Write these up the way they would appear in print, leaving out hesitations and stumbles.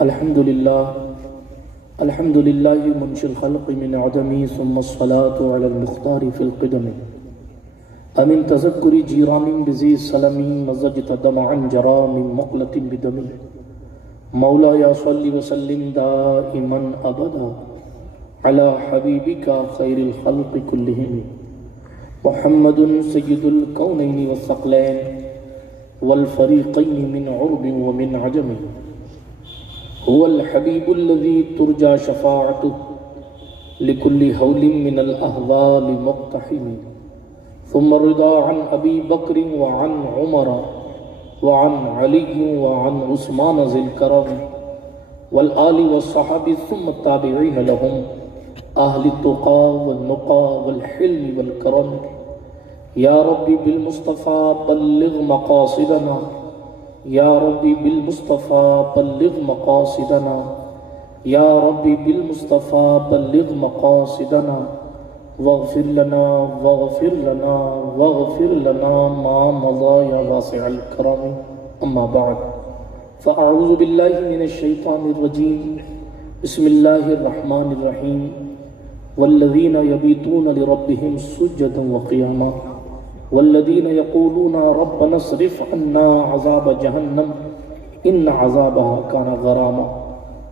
الحمد للہ منشی الخلق من عدمی ثم الصلاة علی المختار فی القدم امن تذکر جیران بزی سلمی مزجت دمعا جرا من مقلت بدمی مولا یا صلی وسلم دائما ابدا علی حبیبک خیر الخلق کلہم محمد سید الکونین والثقلین والفریقین من عرب ومن عجم هو الحبیب الذي ترجى شفاعته لكل هول من الأهوال مقتحم ثم الرضا عن أبي بكر وعن عمر وعن علي وعن عثمان ذي الكرم والآل والصحابة ثم التابعين لهم أهل التقى والنقى والحلم والكرم يا ربي بالمصطفى بلغ مقاصدنا یا ربی بالمصطفیٰ بلغ مقاصدنا یا ربی بالمصطفیٰ بلغ مقاصدنا واغفر لنا واغفر لنا واغفر لنا ما مضى یا واسع الکرم اما بعد فاعوذ باللہ من الشیطان الرجیم بسم اللہ الرحمن الرحیم والذین یبیتون لربهم سجدا وقیاما والذین یقولون ربنا اصرف عنا عذاب جہنم ان عذابها کان غراما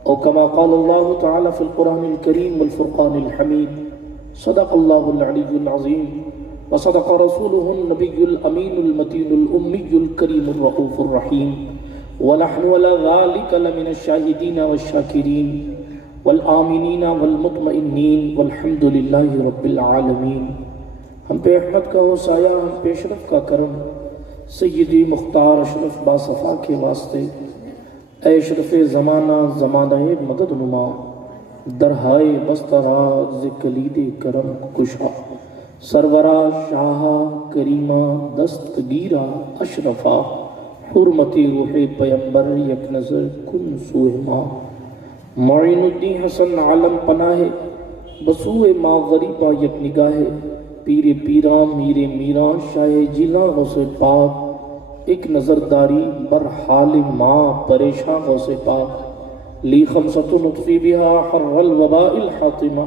او کما قال اللہ تعالی فی القرآن الکریم والفرقان الحمید صدق اللہ العلی العظیم وصدق رسوله النبی الامین المتین الامی الکریم الرؤوف الرحیم ونحن ولا ذلك لمن الشاہدین والشاکرین والآمنین والمطمئنین والحمد للہ رب العالمین۔ ہم پہ احمد کا ہو سایہ، ہم پہ اشرف کا کرم، سیدی مختار اشرف باصفا کے واسطے، اے اشرف زمانہ زمانہ مدد نما، درہائے بستراز کلید کرم کشا، سرورہ شاہا کریمہ دستگیرہ اشرفا، حرمتی روح پیمبر یک نظر کن سوہما، معین الدین حسن عالم پناہ بسوئے ما غریبہ یک نگاہ، پیر پیران میرے میران شاہ جیلان غوث پاک، ایک نظرداری برحال ماں پریشان غوث پاک، لی خمسۃ نطفی بہا حر الوباء الحاطمہ،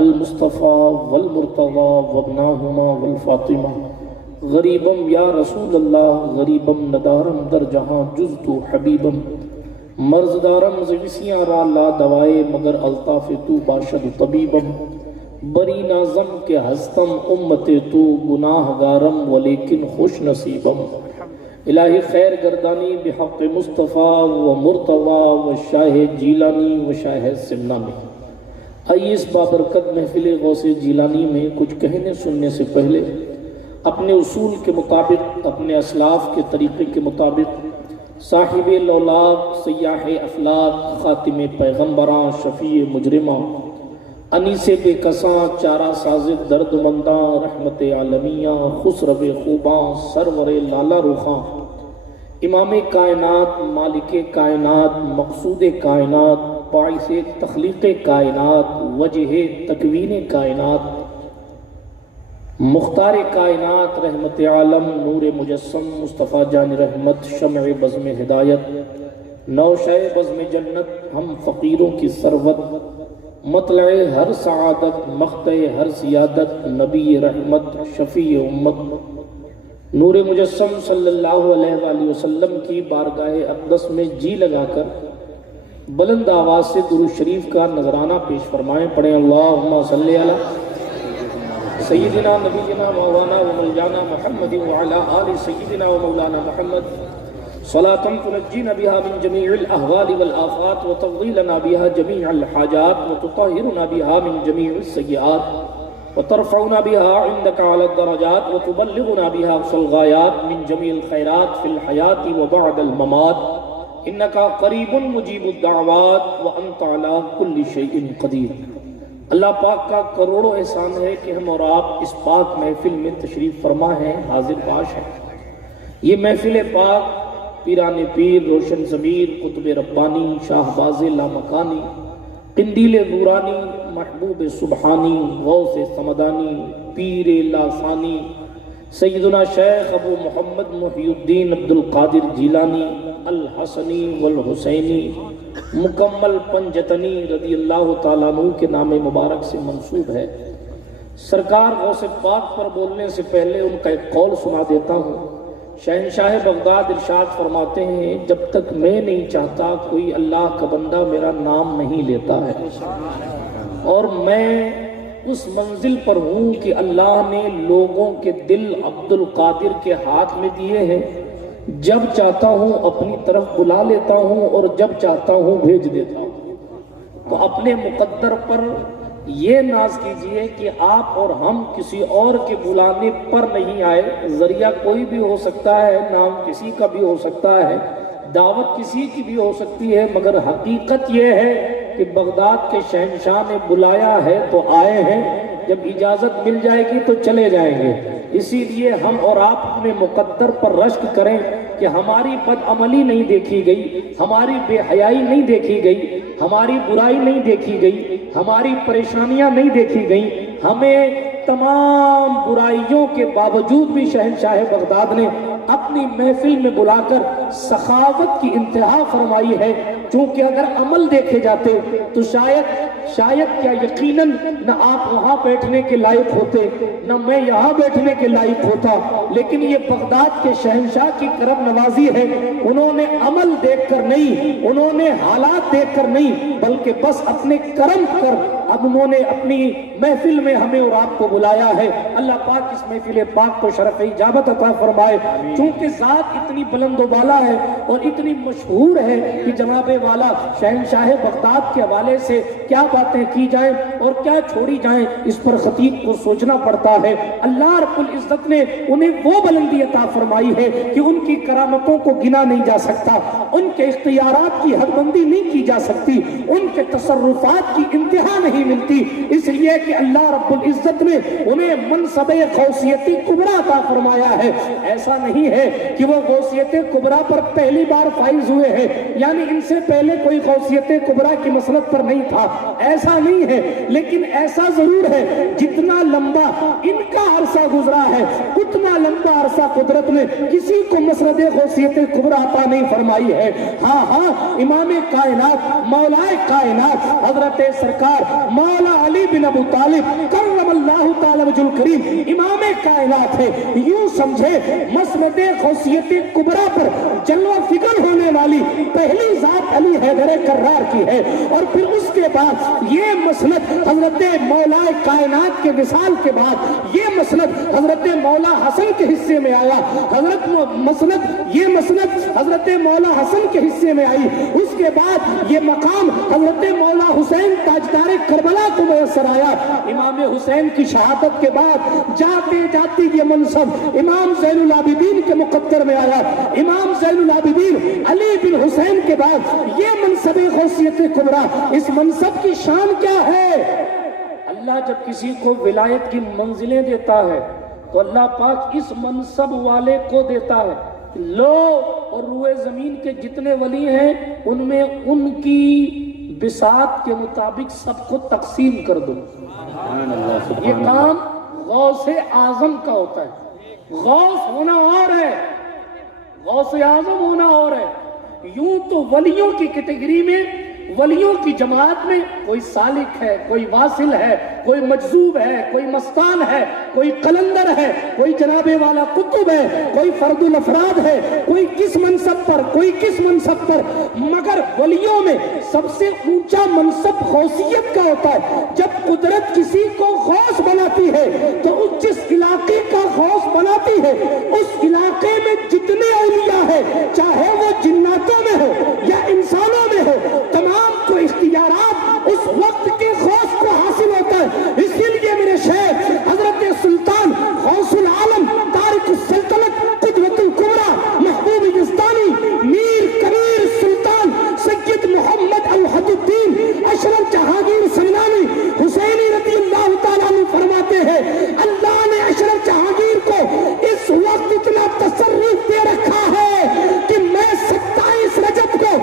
المصطفیٰ والمرتضی وابناہما والفاطمہ، غریبم یا رسول اللہ غریبم ندارم در جہاں جزتو حبیبم، مرزدارم زویسیاں را لا دوائے مگر الطاف تو باشد طبیبم، بری نازم کے ہستم امت تو گناہ گارم ولیکن خوش نصیبم، الہی خیر گردانی بحق مصطفیٰ و مرتضی و شاہ جیلانی و شاہ سمنانی۔ آئیے اس بابرکت محفل غوث جیلانی میں کچھ کہنے سننے سے پہلے اپنے اصول کے مطابق، اپنے اسلاف کے طریقے کے مطابق، صاحب لولاق سیاح افلاق خاتم پیغمبران شفیع مجرماں انیس بے کساں چارہ سازد درد منداں رحمت عالمیہ خسرو خوباں سرور لالا روخاں امام کائنات مالک کائنات مقصود کائنات باعث تخلیق کائنات وجہ تکوین کائنات مختار کائنات رحمت عالم نور مجسم مصطفیٰ جان رحمت شمع بزم ہدایت نوشہ بزم جنت ہم فقیروں کی ثروت مطلع ہر سعادت مقطع ہر سیادت نبی رحمت شفیع امت نور مجسم صلی اللہ علیہ وآلہ وسلم کی بارگاہ اقدس میں جی لگا کر بلند آواز سے درود شریف کا نذرانہ پیش فرمائیں۔ پڑھیں اللہم صلی علی سیدنا نبینا مولانا و مولانا محمد وعلا آل سیدنا و مولانا محمد صلاة تنجینا بها من جميع الأهوال والآفات وتقضي لنا بها جميع الحاجات وتطهرنا بها من جميع السيئات وترفعنا بها عندك على الدرجات وتبلغنا بها أقصى الغايات من جميع الخيرات في الحياة وبعد الممات إنك قريب مجيب الدعوات وأنت على كل شيء قدير۔ اللہ پاک کا کروڑوں احسان ہے کہ ہم اور آپ اس پاک محفل میں تشریف فرما ہیں، حاضر باش ہیں۔ یہ محفل پاک پیران پیر روشن ضمیر قطب ربانی شاہباز لامکانی قندیل نورانی محبوب سبحانی غوث سمدانی پیر لاسانی سیدنا شیخ ابو محمد محی الدین عبد القادر جیلانی الحسنی والحسینی مکمل پنجتنی رضی اللہ تعالیٰ عنہ کے نام مبارک سے منسوب ہے۔ سرکار غوث پاک پر بولنے سے پہلے ان کا ایک قول سنا دیتا ہوں۔ شہنشاہ بغداد ارشاد فرماتے ہیں، جب تک میں نہیں چاہتا کوئی اللہ کا بندہ میرا نام نہیں لیتا ہے، اور میں اس منزل پر ہوں کہ اللہ نے لوگوں کے دل عبد القادر کے ہاتھ میں دیے ہیں، جب چاہتا ہوں اپنی طرف بلا لیتا ہوں اور جب چاہتا ہوں بھیج دیتا ہوں۔ تو اپنے مقدر پر یہ ناز کیجئے کہ آپ اور ہم کسی اور کے بلانے پر نہیں آئے۔ ذریعہ کوئی بھی ہو سکتا ہے، نام کسی کا بھی ہو سکتا ہے، دعوت کسی کی بھی ہو سکتی ہے، مگر حقیقت یہ ہے کہ بغداد کے شہنشاہ نے بلایا ہے تو آئے ہیں، جب اجازت مل جائے گی تو چلے جائیں گے۔ اسی لیے ہم اور آپ اپنے مقدر پر رشک کریں کہ ہماری بدعملی نہیں دیکھی گئی، ہماری بے حیائی نہیں دیکھی گئی، ہماری برائی نہیں دیکھی گئی، ہماری پریشانیاں نہیں دیکھی گئیں۔ ہمیں تمام برائیوں کے باوجود بھی شہنشاہ بغداد نے اپنی محفل میں بلا کر سخاوت کی انتہا فرمائی ہے، چونکہ اگر عمل دیکھے جاتے تو شاید کیا یقیناً نہ آپ وہاں بیٹھنے کے لائق ہوتے، نہ میں یہاں بیٹھنے کے لائق ہوتا، لیکن یہ بغداد کے شہنشاہ کی کرم نوازی ہے۔ انہوں نے عمل دیکھ کر نہیں، انہوں نے حالات دیکھ کر نہیں، بلکہ بس اپنے کرم پر اب انہوں نے اپنی محفل میں ہمیں اور آپ کو بلایا ہے۔ اللہ پاک اس محفل پاک کو شرف اجابت عطا فرمائے۔ چونکہ ذات اتنی بلند و بالا ہے اور اتنی مشہور ہے کہ جناب والا شہنشاہ بغداد کے حوالے سے کیا باتیں کی جائیں اور کیا چھوڑی جائیں، اس پر خطیب کو سوچنا پڑتا ہے۔ اللہ رب العزت نے انہیں وہ بلندی عطا فرمائی ہے کہ ان کی کرامتوں کو گنا نہیں جا سکتا، ان کے اختیارات کی حد بندی نہیں کی جا سکتی، ان کے تصرفات کی انتہا نہیں ملتی، اس لیے کہ اللہ رب العزت نے انہیں منصب غوثیت کبریٰ عطا فرمایا ہے۔ ایسا نہیں ہے کہ وہ غوثیت کبریٰ پر پہلی بار فائز ہوئے ہیں، یعنی ان سے پہلے کوئی غوثیت کبریٰ کی مسلک پر نہیں تھا، ایسا نہیں ہے، لیکن ایسا ضرور ہے جتنا لمبا ان کا عرصہ گزرا ہے اتنا لمبا عرصہ قدرت نے کسی کو مسند غوثیت کبریٰ عطا نہیں فرمائی ہے۔ ہاں امام کائنات مولا کائنات حضرت سرکار مولا علی بن ابو طالب کرم اللہ تعالی وجہ الکریم امام کائنات ہے۔ یوں سمجھے مسند غوثیت کبریٰ پر جلوہ فکر ہونے والی پہلی ذات علی حیدر کرار کی ہے، اور پھر اس کے بعد یہ مسند حضرت مولا کائنات کے وصال کے بعد یہ مسند حضرت مولا حسن کے حصے میں آیا، یہ مسند حضرت مولا حسن کے حصے میں آئی، اس کے بعد یہ مقام حضرت مولا حسین تاجدار کربلا کو میسر آیا۔ امام حسین کی شہادت کے بعد جاتے جاتی یہ منصب امام زین العابدین کے مقدر میں آیا۔ امام زین العابدین علی بن حسین کے بعد یہ منصب غوثیت کبریٰ، اس منصب کی شان کیا ہے؟ اللہ جب کسی کو ولایت کی منزلیں دیتا ہے تو اللہ پاک اس منصب والے کو دیتا ہے، لو اور روئے زمین کے جتنے ولی ہیں ان میں ان کی بساط کے مطابق سب کو تقسیم کر دو۔ یہ کام غوث اعظم کا ہوتا ہے، غوث ہونا اور ہے، غوث اعظم ہونا اور ہے۔ یوں تو ولیوں کی کیٹیگری میں، ولیوں کی جماعت میں کوئی سالک ہے، کوئی واصل ہے، کوئی مجذوب ہے، کوئی مستان ہے، کوئی قلندر ہے، کوئی جناب والا قطب ہے، کوئی فرد الافراد ہے، کوئی کس منصب پر، کوئی کس منصب پر، مگر ولیوں میں سب سے اونچا منصب غوثیت کا ہوتا ہے۔ جب قدرت کسی کو غوث بناتی ہے تو اس جس علاقے کا غوث بناتی ہے اس علاقے میں جتنے اولیاء ہیں، چاہے وہ جناتوں میں ہو یا انسانوں میں ہو، تمام کو اختیارات اس وقت کے غوث کو حاصل ہوتا ہے۔ اسی لیے میرے شیخ حضرت سلطان غوث العالم تارک السلطنت قدوۃ الکبریٰ محبوب یزدانی میر کبیر سلطان سید محمد اوحد الدین اشرف جہانگیر سمنانی حسینی رضی اللہ تعالیٰ عنہ فرماتے ہیں، اللہ نے اشرف جہانگیر کو اس وقت اتنا تصرف دے رکھا ہے کہ میں 27 رجب کو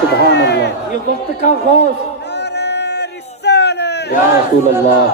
سبحان اللہ یہ وقت کا غوث یا رسول اللہ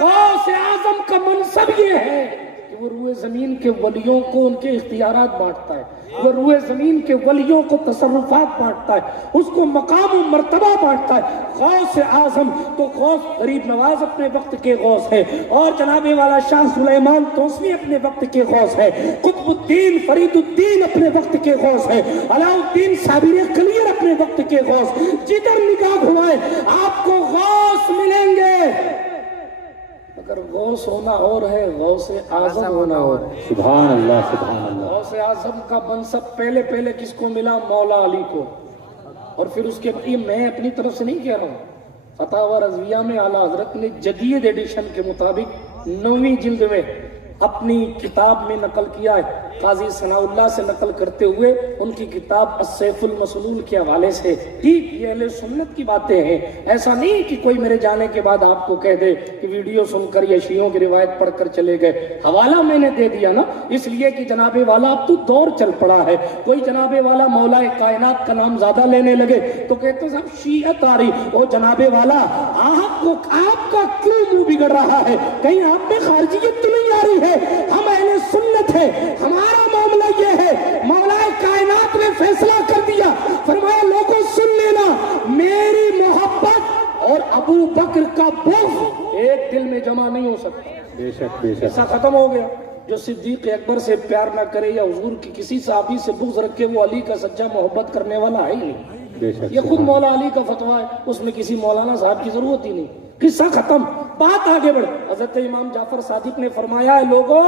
غوث اعظم کا منصب یہ ہے کہ وہ روئے زمین کے ولیوں کو ان کے اختیارات بانٹتا ہے، وہ روئے زمین کے ولیوں کو تصرفات بانٹتا ہے، اس کو مقام و مرتبہ بانٹتا ہے۔ غوث اعظم تو غوث غریب نواز اپنے وقت کے غوث ہے، اور جناب والا شاہ سلیمان توسوی اپنے وقت کے غوث ہے، قطب الدین فرید الدین اپنے وقت کے غوث ہے، علاء الدین صابر کلیر اپنے وقت کے غوث۔ جدھر نگاہ گھمائے آپ کو غوث ملیں گے، مگر غوث ہونا اور ہے، غوث اعظم ہونا اور ہے۔ سبحان اللہ سبحان اللہ غوث اعظم کا منصب پہلے کس کو ملا؟ مولا علی کو، اور پھر اس کے بعد، یہ میں اپنی طرف سے نہیں کہہ رہا ہوں، فتاوی رضویہ میں اعلیٰ حضرت نے جدید ایڈیشن کے مطابق 9ویں جلد میں اپنی کتاب میں نقل کیا ہے، قاضی ثناء اللہ سے نقل کرتے ہوئے ان کی کتاب السیف المسلول کے حوالے سے۔ ٹھیک، یہ اہل سنت کی باتیں ہیں، ایسا نہیں کہ کوئی میرے جانے کے بعد آپ کو کہہ دے کہ ویڈیو سن کر یا شیعوں کی روایت پڑھ کر چلے گئے۔ حوالہ میں نے دے دیا نا، اس لیے کہ جناب والا اب تو دور چل پڑا ہے، کوئی جناب والا مولا کائنات کا نام زیادہ لینے لگے تو کہتے ہیں صاحب شیعت آ رہی، او جناب والا آپ کا کیوں منہ بگڑ رہا ہے؟ کہیں آپ میں خارجیت تو نہیں آ رہی ہے؟ ہم اہل سنت ہیں، ہمارا معاملہ یہ ہے، مولا کائنات نے فیصلہ کر دیا، فرمایا لوگوں سن لینا، میری محبت اور ابو بکر کا بغض ایک دل میں جمع نہیں ہو سکتا۔ بے شک بے شک ایسا ختم ہو گیا۔ جو صدیق اکبر سے پیار نہ کرے یا حضور کی کسی صحابی سے بغض رکھے، وہ علی کا سچا محبت کرنے والا ہے ہی نہیں۔ بے شک یہ خود مولا علی کا فتویٰ ہے، اس میں کسی مولانا صاحب کی ضرورت ہی نہیں۔ قصہ ختم، بات آگے بڑھ۔ حضرت امام جعفر صادق نے فرمایا ہے لوگوں،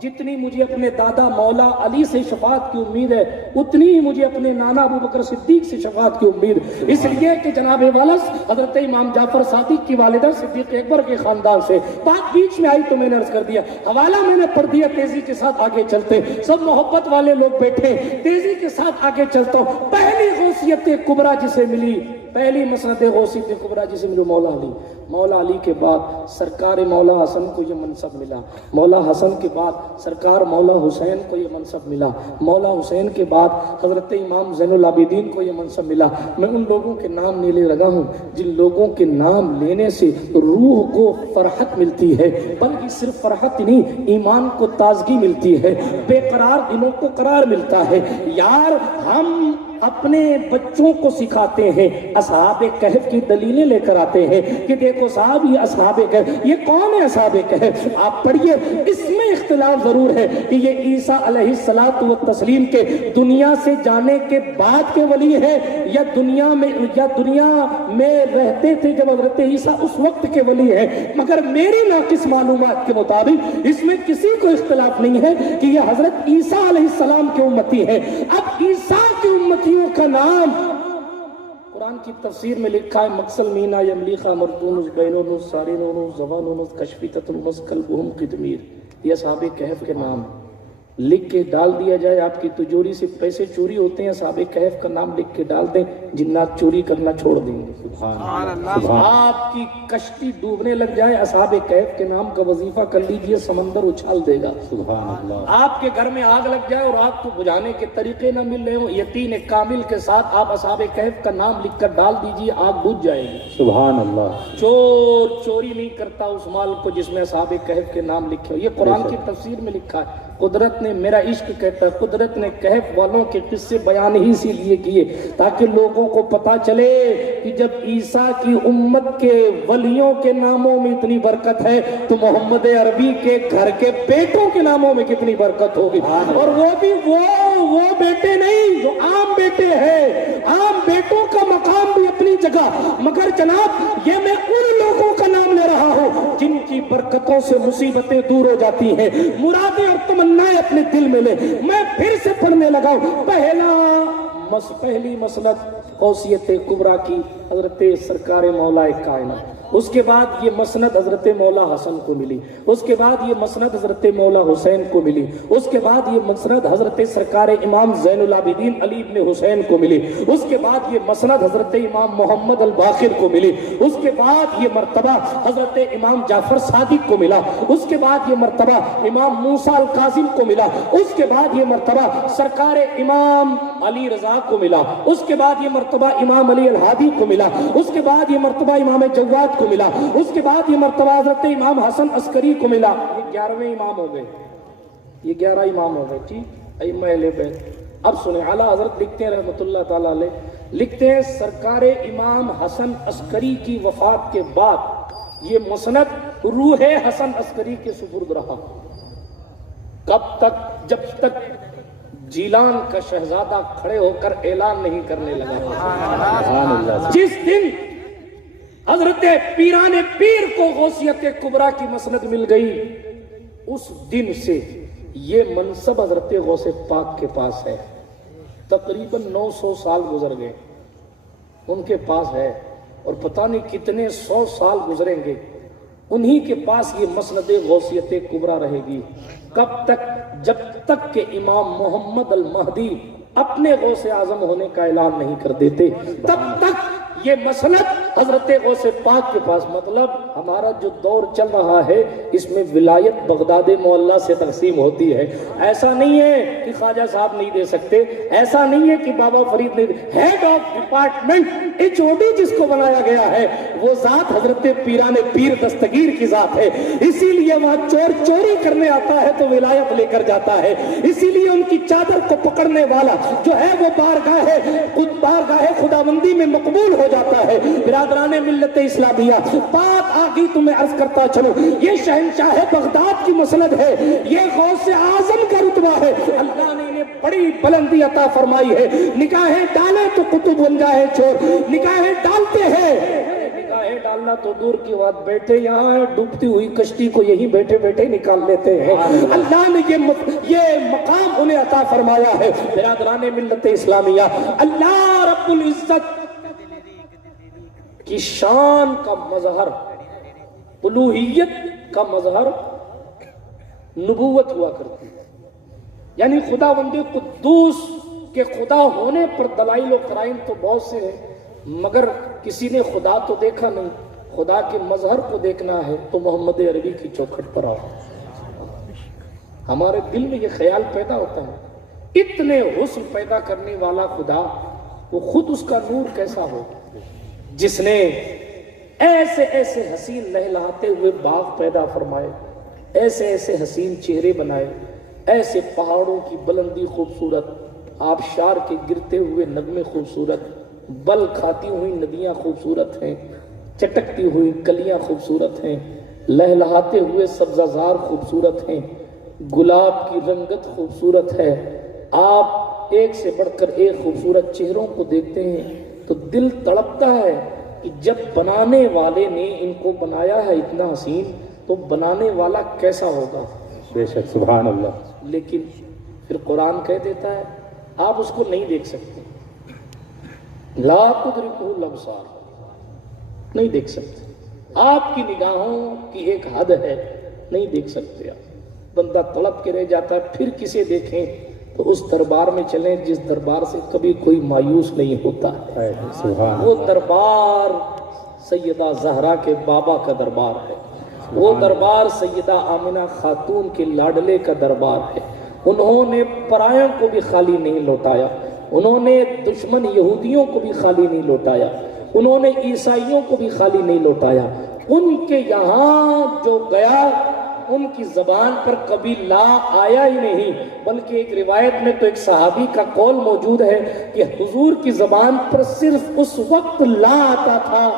جتنی مجھے اپنے دادا مولا علی سے شفاعت کی امید ہے، اتنی ہی مجھے اپنے نانا ابو بکر صدیق سے شفاعت کی امید، اس لیے کہ جناب والا حضرت امام جعفر صادق کی والدہ صدیق اکبر کے خاندان سے۔ بات بیچ میں آئی تو میں نے عرض کر دیا، حوالہ میں نے پڑھ دیا، تیزی کے ساتھ آگے چلتے، سب محبت والے لوگ بیٹھے، تیزی کے ساتھ آگے چلتا ہوں۔ پہلی غوثیت کبریٰ جسے ملی، پہلی مسند غوثیت کبریٰ جسے ملی مولا علی۔ مولا علی کے بعد سرکار مولا حسن کو یہ منصب ملا، مولا حسن کے بعد سرکار مولا حسین کو یہ منصب ملا، مولا حسین کے بعد حضرت امام زین العابدین کو یہ منصب ملا۔ میں ان لوگوں کے نام نہیں لے رہا ہوں جن لوگوں کے نام لینے سے روح کو فرحت ملتی ہے، بلکہ صرف فرحت ہی نہیں، ایمان کو تازگی ملتی ہے، بے قرار دلوں کو قرار ملتا ہے۔ یار ہم اپنے بچوں کو سکھاتے ہیں، اصحاب کہف کی دلیلیں لے کر آتے ہیں کہ دیکھو صاحب یہ اصحاب کہف، یہ کون ہے اصحاب کہف؟ آپ پڑھیے، اس میں اختلاف ضرور ہے کہ یہ عیسیٰ علیہ الصلوۃ والتسلیم کے دنیا سے جانے کے بعد کے ولی ہے یا دنیا میں رہتے تھے جب حضرت عیسیٰ اس وقت کے ولی ہے، مگر میری ناقص معلومات کے مطابق اس میں کسی کو اختلاف نہیں ہے کہ یہ حضرت عیسیٰ علیہ السلام کے امتی ہے۔ اب عیسیٰ کے امتی کا نام قرآن کی تفسیر میں لکھا ہے، مقسل مینا یملیخا مردونس بینونس سارینونس زبانونس کشفیتت المسکل بہم قدمیر، یہ اصحاب کہف کے نام لکھ کے ڈال دیا جائے۔ آپ کی تجوری سے پیسے چوری ہوتے ہیں، اصحاب کہف کا نام لکھ کے ڈال دیں، جنات چوری کرنا چھوڑ دیں گے۔ سبحان اللہ۔ آپ کی کشتی ڈوبنے لگ جائے، اصحاب کہف کے نام کا وظیفہ کر لیجئے، سمندر اچھال دے گا۔ سبحان اللہ۔ آپ کے گھر میں آگ لگ جائے اور آگ کو بجھانے کے طریقے نہ مل رہے ہوں، یقین کامل کے ساتھ آپ اصحاب کہف کا نام لکھ کر ڈال دیجئے، آگ بجھ جائے گی۔ سبحان اللہ۔ چور چوری نہیں کرتا اس مال کو جس میں اصحاب کہف کے نام لکھے ہو، یہ قرآن کی تفسیر میں لکھا ہے۔ قدرت نے، میرا عشق کہتا ہے، قدرت نے کہف والوں کے قصے بیان ہی اسی لیے کیے تاکہ لوگوں کو پتا چلے کہ جب عیسیٰ کی امت کے ولیوں کے ناموں میں اتنی برکت ہے تو محمد عربی کے گھر کے بیٹوں کے ناموں میں کتنی برکت ہوگی، اور وہ بھی وہ بیٹے نہیں جو عام بیٹے ہیں۔ عام بیٹوں کا مقام بھی اپنی جگہ، مگر جناب یہ میں ان لوگوں کا نام لے رہا ہوں جن کی برکتوں سے مصیبتیں دور ہو جاتی ہیں، مرادیں اور تمنائیں اپنے دل میں لے۔ میں پھر سے پڑھنے لگا ہوں، پہلی مسلک غوثیت کبریٰ کی حضرت سرکار مولا کائنات اس کے بعد یہ مسند حضرت مولا حسن کو ملی، اس کے بعد یہ مسند حضرت مولا حسین کو ملی، اس کے بعد یہ مسند حضرت سرکار امام زین العابدین علی ابن حسین کو ملی، اس کے بعد یہ مسند حضرت امام محمد الباقر کو ملی، اس کے بعد یہ مرتبہ حضرت امام جعفر صادق کو ملا، اس کے بعد یہ مرتبہ امام موسیٰ الکاظم کو ملا، اس کے بعد یہ مرتبہ سرکار امام علی رضا کو ملا، اس کے بعد یہ مرتبہ امام علی الہادی کو ملا، اس کے بعد یہ مرتبہ امام جواد کو ملا، اس کے بعد یہ مرتبہ حضرت امام حسن عسکری کو ملا۔ یہ 11ویں امام ہو گئے، یہ 11 امام ہو گئے جی ائمہ اہل بیت۔ اب سنیں، اعلیٰ حضرت لکھتے ہیں رحمۃ اللہ تعالی علیہ، لکھتے ہیں سرکار امام حسن عسکری کی وفات کے بعد یہ مسند روح حسن عسکری کے سپرد رہا۔ کب تک؟ جب تک جیلان کا شہزادہ کھڑے ہو کر اعلان نہیں کرنے لگا۔ سبحان اللہ۔ جس دن حضرت پیران پیر کو غوثیت کبریٰ کی مسند مل گئی، اس دن سے یہ منصب حضرت غوث پاک کے پاس ہے۔ تقریباً 900 سال گزر گئے، ان کے پاس ہے، اور پتہ نہیں کتنے 100 سال گزریں گے، انہی کے پاس یہ مسند غوثیت کبریٰ رہے گی۔ کب تک؟ جب تک کہ امام محمد المہدی اپنے غوث اعظم ہونے کا اعلان نہیں کر دیتے، تب تک یہ مسند حضرت غوث پاک کے پاس۔ مطلب ہمارا جو دور چل رہا ہے اس میں ولایت بغداد معلیٰ سے تقسیم ہوتی ہے۔ ایسا نہیں ہے کہ خواجہ صاحب نہیں دے سکتے، ایسا نہیں ہے کہ بابا فرید نہیں دے۔ ہیڈ آف ڈپارٹمنٹ HOD جس کو بنایا گیا ہے وہ ذات حضرت پیران پیر دستگیر کی ذات ہے، اسی لیے وہاں چور چوری کرنے آتا ہے تو ولایت لے کر جاتا ہے، اسی لیے ان کی چادر کو پکڑنے والا جو ہے وہ بارگاہ خداوندی میں مقبول ہو جاتا ہے۔ برادران ملت اسلامیہ، بات آگئی تمہیں عرض کرتا چلو، یہ شہنشاہ بغداد کی مسند ہے، یہ غوث اعظم کا رتبہ ہے۔ اللہ نے انہیں بڑی بلندی عطا فرمائی ہے۔ نگاہیں ڈالیں تو قطب بن جائے چور، نگاہیں ڈالتے ہیں، نگاہیں ڈالنا تو دور کی بات، بیٹھے یہاں ڈوبتی ہوئی کشتی کو یہی بیٹھے بیٹھے نکال لیتے ہیں۔ اللہ نے یہ مقام انہیں عطا فرمایا ہے۔ برادران ملت اسلامیہ، اللہ رب العزت کی شان کا مظہر، الوہیت کا مظہر نبوت ہوا کرتی ہے، یعنی خداوند قدوس کے خدا ہونے پر دلائل و قرائن تو بہت سے ہیں، مگر کسی نے خدا تو دیکھا نہیں، خدا کے مظہر کو دیکھنا ہے تو محمد عربی کی چوکھٹ پر آؤ۔ ہمارے دل میں یہ خیال پیدا ہوتا ہے، اتنے حسن پیدا کرنے والا خدا، وہ خود اس کا نور کیسا ہو، جس نے ایسے ایسے حسین لہلاتے ہوئے باغ پیدا فرمائے، ایسے ایسے حسین چہرے بنائے، ایسے پہاڑوں کی بلندی خوبصورت، آبشار کے گرتے ہوئے نغمے خوبصورت، بل کھاتی ہوئی ندیاں خوبصورت ہیں، چٹکتی ہوئی کلیاں خوبصورت ہیں، لہلاتے ہوئے سبزہ خوبصورت ہیں، گلاب کی رنگت خوبصورت ہے۔ آپ ایک سے بڑھ کر ایک خوبصورت چہروں کو دیکھتے ہیں تو دل تڑپتا ہے کہ جب بنانے والے نے ان کو بنایا ہے اتنا حسین تو بنانے والا کیسا ہوگا۔ بے شک، سبحان اللہ۔ لیکن پھر قرآن کہہ دیتا ہے آپ اس کو نہیں دیکھ سکتے، لا تدرکہ الابصار، نہیں دیکھ سکتے، آپ کی نگاہوں کی ایک حد ہے، نہیں دیکھ سکتے آپ۔ بندہ تڑپ کے رہ جاتا ہے، پھر کسے دیکھیں تو اس دربار میں چلیں جس دربار سے کبھی کوئی مایوس نہیں ہوتا ہے۔ وہ دربار سیدہ زہرا کے بابا کا دربار ہے، وہ دربار سیدہ آمنہ خاتون کے لاڈلے کا دربار ہے۔ انہوں نے پرایوں کو بھی خالی نہیں لوٹایا، انہوں نے دشمن یہودیوں کو بھی خالی نہیں لوٹایا، انہوں نے عیسائیوں کو بھی خالی نہیں لوٹایا۔ ان کے یہاں جو گیا ان کی زبان پر کبھی لا آیا ہی نہیں، بلکہ ایک روایت میں تو ایک صحابی کا قول موجود ہے کہ حضور کی زبان پر صرف اس وقت لا آتا تھا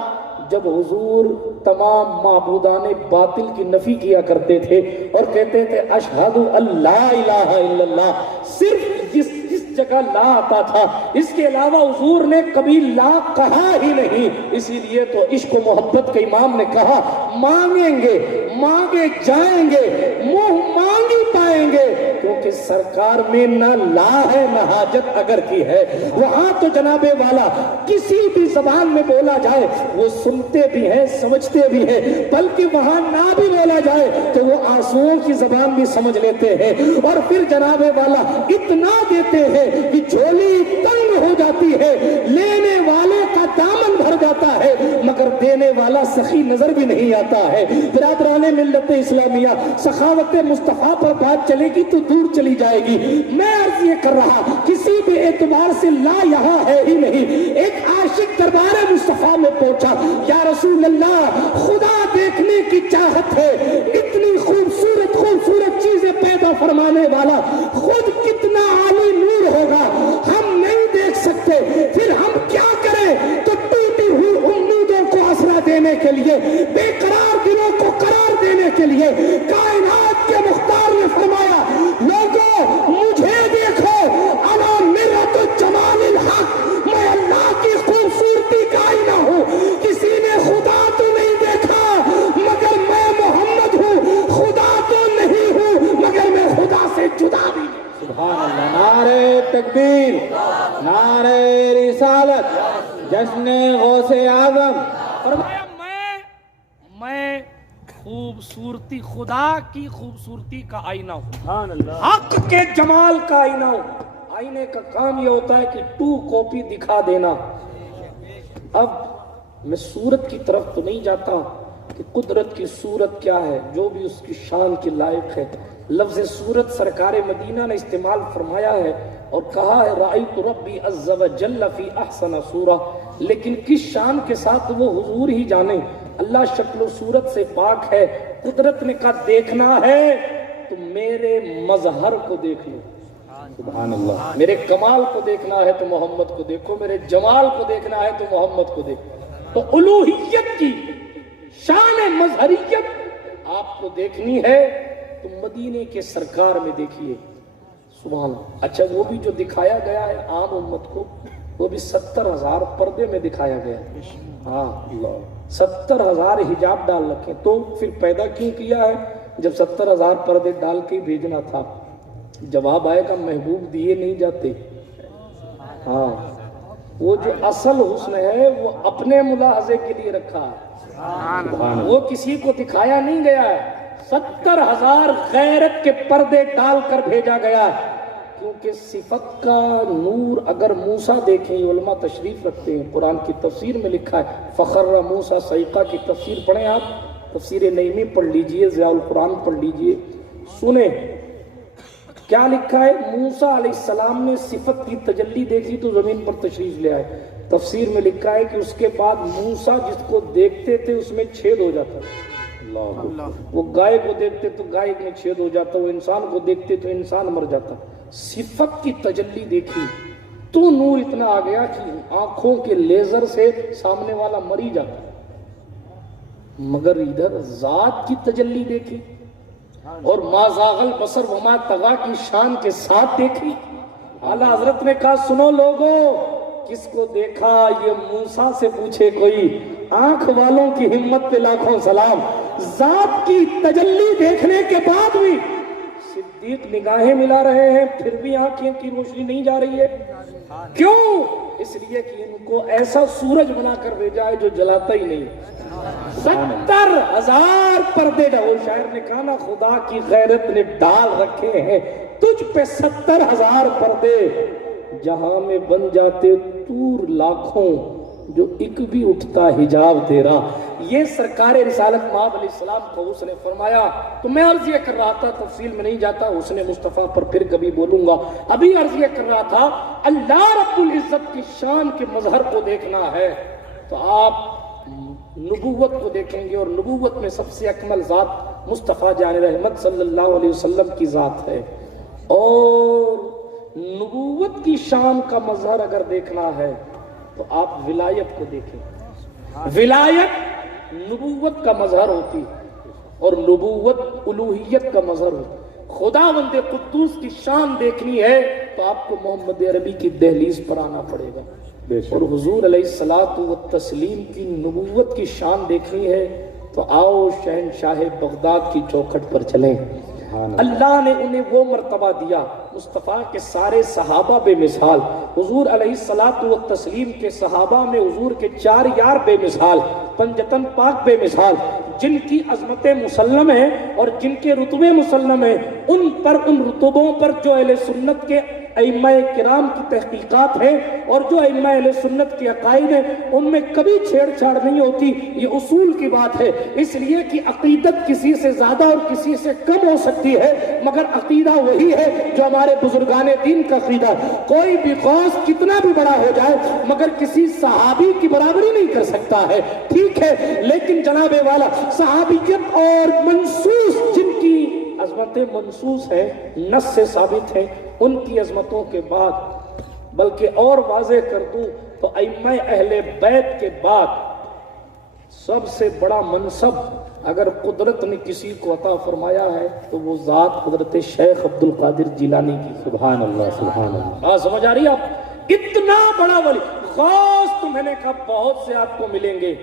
جب حضور تمام معبودان باطل کی نفی کیا کرتے تھے اور کہتے تھے اشہد ان لا الہ الا اللہ، صرف جس جگہ لا آتا تھا، اس کے علاوہ حضور نے کبھی لا کہا ہی نہیں۔ اسی لیے تو عشق و محبت کے امام نے کہا مانگیں گے مانگے جائیں گے، منہ مانگی پائیں گے، کیونکہ سرکار میں نہ لا ہے نہ حاجت اگر کی ہے. وہاں تو جناب والا کسی بھی زبان میں بولا جائے وہ سنتے بھی ہیں سمجھتے بھی ہیں, بلکہ وہاں نہ بھی بولا جائے تو وہ آنسوؤں کی زبان بھی سمجھ لیتے ہیں, اور پھر جناب والا اتنا دیتے ہیں کہ جھولی تنگ ہو جاتی ہے, لینے والے کا دامن بھر جاتا ہے مگر دینے والا سخی نظر بھی نہیں آتا ہے. برادران ملت اسلامیہ, سخاوت مصطفیٰ پر بات چلے گی تو دور چلی جائے گی. میں عرض یہ کر رہا کسی بھی اعتبار سے لا یہاں ہے ہی نہیں. ایک عاشق دربار مصطفیٰ میں پہنچا, یا رسول اللہ خدا دیکھنے کی چاہت ہے, اتنی خوبصورت خوبصورت چیزیں پیدا فرمانے والا خود کتنا عالی نور ہوگا ہم نہیں دیکھ سکتے, پھر ہم کیا کریں؟ تو ٹوٹی ہوئی امیدوں کو آسرا دینے کے لیے, بے قرار دلوں کو قرار دینے کے لیے کائنات کے مختار نے فرمایا لوگوں مجھے دیکھو, انا مرۃ جمال الحق, میں اللہ کی خوبصورتی کا آئینہ ہوں. کسی نے خدا تو نہیں دیکھا مگر میں محمد ہوں, خدا تو نہیں ہوں مگر میں خدا سے جدا بھی. سبحان اللہ. نعرہ تکبیر, نعرہ رسالت, جشن غوث اعظم. فرمایا میں خوبصورتی خدا کی خوبصورتی کا آئینہ ہوں, سبحان اللہ. حق کے جمال کا آئینہ ہوں. آئینے کا کام یہ ہوتا ہے کہ ٹو کاپی دکھا دینا. اب میں صورت کی طرف تو نہیں جاتا کہ قدرت کی صورت کیا ہے, جو بھی اس کی شان کے لائق ہے. لفظ صورت سرکار مدینہ نے استعمال فرمایا ہے اور کہا ہے رأیت ربی عز و جل فی احسن صورہ, لیکن کس شان کے ساتھ وہ حضور ہی جانے. اللہ شکل و صورت سے پاک ہے. قدرت نے کہا دیکھنا ہے تو میرے مظہر کو دیکھ لو, سبحان اللہ. میرے کمال کو دیکھنا ہے تو محمد کو دیکھو, میرے جمال کو دیکھنا ہے تو محمد کو دیکھو. تو الوہیت کی شان مظہریت آپ کو دیکھنی ہے تو مدینے کے سرکار میں دیکھیے. سبحان اللہ. اچھا وہ بھی جو دکھایا گیا ہے عام امت کو, وہ بھی 70,000 پردے میں دکھایا گیا ہے. ہاں, 70,000 حجاب ڈال رکھے. تو پھر پیدا کیوں کیا ہے جب 70,000 پردے ڈال کے بھیجنا تھا؟ جواب آئے گا محبوب دیے نہیں جاتے. ہاں, وہ جو اصل حسن ہے وہ اپنے ملاحظے کے لیے رکھا ہے, وہ کسی کو دکھایا نہیں گیا ہے. 70,000 غیرت کے پردے ڈال کر بھیجا گیا ہے, کیونکہ صفت کا نور اگر موسیٰ دیکھیں, علماء تشریف رکھتے ہیں, قرآن کی تفسیر میں لکھا ہے فخر موسیٰ صیقہ کی تفسیر پڑھیں آپ, تفسیر نعیمی پڑھ لیجئے, ضیاء القرآن پڑھ لیجئے, سنیں کیا لکھا ہے. موسیٰ علیہ السلام نے صفت کی تجلی دیکھی تو زمین پر تشریف لے آئے. تفسیر میں لکھا ہے کہ اس کے بعد موسیٰ جس کو دیکھتے تھے اس میں چھید ہو جاتا. وہ گائے کو دیکھتے تو گائے میں چھید ہو جاتا, وہ انسان کو دیکھتے تو انسان مر جاتا. صفت کی تجلی دیکھی تو نور اتنا آ گیا کہ آنکھوں کے لیزر سے سامنے والا مر ہی جاتا. مگر ادھر ذات کی تجلی دیکھی اور ما زاغ البصر وما طغى کی شان کے ساتھ دیکھی. اعلیٰ حضرت نے کہا سنو لوگوں, کس کو دیکھا یہ موسیٰ سے پوچھے کوئی, آنکھ والوں کی ہمت پہ لاکھوں سلام. ذات کی تجلی دیکھنے کے بعد بھی صدیق نگاہیں ملا رہے ہیں, پھر بھی آنکھیں کی روشنی نہیں جا رہی ہے. کیوں؟ اس لیے کہ ان کو ایسا سورج بنا کر بھیجا ہے جو جلاتا ہی نہیں. 70,000 پردے ڈالو, شاعر نے کہا نا خدا کی غیرت نے ڈال رکھے ہیں تجھ پہ 70,000 پردے, جہاں میں بن جاتے تور لاکھوں جو ایک بھی اٹھتا حجاب تیرا. یہ سرکار رسالت مآب علیہ السلام کو اس نے فرمایا. تو میں عرض یہ کر رہا تھا, تفصیل میں نہیں جاتا, اس نے مصطفیٰ پر پھر کبھی بولوں گا. ابھی عرض یہ کر رہا تھا اللہ رب العزت کی شان کے مظہر کو دیکھنا ہے تو آپ نبوت کو دیکھیں گے, اور نبوت میں سب سے اکمل ذات مصطفیٰ جان رحمت صلی اللہ علیہ وسلم کی ذات ہے. اور نبوت کی شان کا مظہر اگر دیکھنا ہے تو آپ ولایت کو دیکھیں. ولایت نبوت کا مظہر ہوتی اور نبوت الوہیت کا مظہر ہوتی. خداوند قدوس کی شان دیکھنی ہے تو آپ کو محمد عربی کی دہلیز پر آنا پڑے گا, اور حضور علیہ الصلوۃ والتسلیم کی نبوت کی شان دیکھنی ہے تو آؤ شہنشاہ بغداد کی چوکھٹ پر چلیں. اللہ نے انہیں وہ مرتبہ دیا. مصطفیٰ کے سارے صحابہ بے مثال, حضور علیہ الصلاۃ والتسلیم کے صحابہ میں حضور کے 4 یار بے مثال, پنجتن پاک بے مثال, جن کی عظمتیں مسلم ہیں اور جن کے رتبے مسلم ہیں, ان رتبوں پر جو اہل سنت کے ائمہ کرام کی تحقیقات ہیں اور جو ائمہ اہل سنت کے عقائد ہیں, ان میں کبھی چھیڑ چھاڑ نہیں ہوتی. یہ اصول کی بات ہے, اس لیے کہ عقیدت کسی سے زیادہ اور کسی سے کم ہو سکتی ہے, مگر عقیدہ وہی ہے جو ہمارے بزرگان دین کا عقیدہ. کوئی بھی غوث کتنا بھی بڑا ہو جائے مگر کسی صحابی کی برابری نہیں کر سکتا ہے, ٹھیک ہے, لیکن جناب والا صحابیت اور منصوص, جن کی عظمتیں منصوص ہیں, نص سے ثابت ہیں, ان کی عظمتوں کے بعد, بلکہ اور واضح کر دوں تو ائمہ اہل بیت کے بعد سب سے بڑا منصب اگر قدرت نے کسی کو عطا فرمایا ہے تو وہ ذات حضرت شیخ عبد القادر جیلانی کی. سبحان اللہ, سبحان اللہ. سمجھ آ رہی ہے آپ؟ اتنا بڑا ولی غوث تو میں نے کہا بہت سے آپ کو ملیں گے,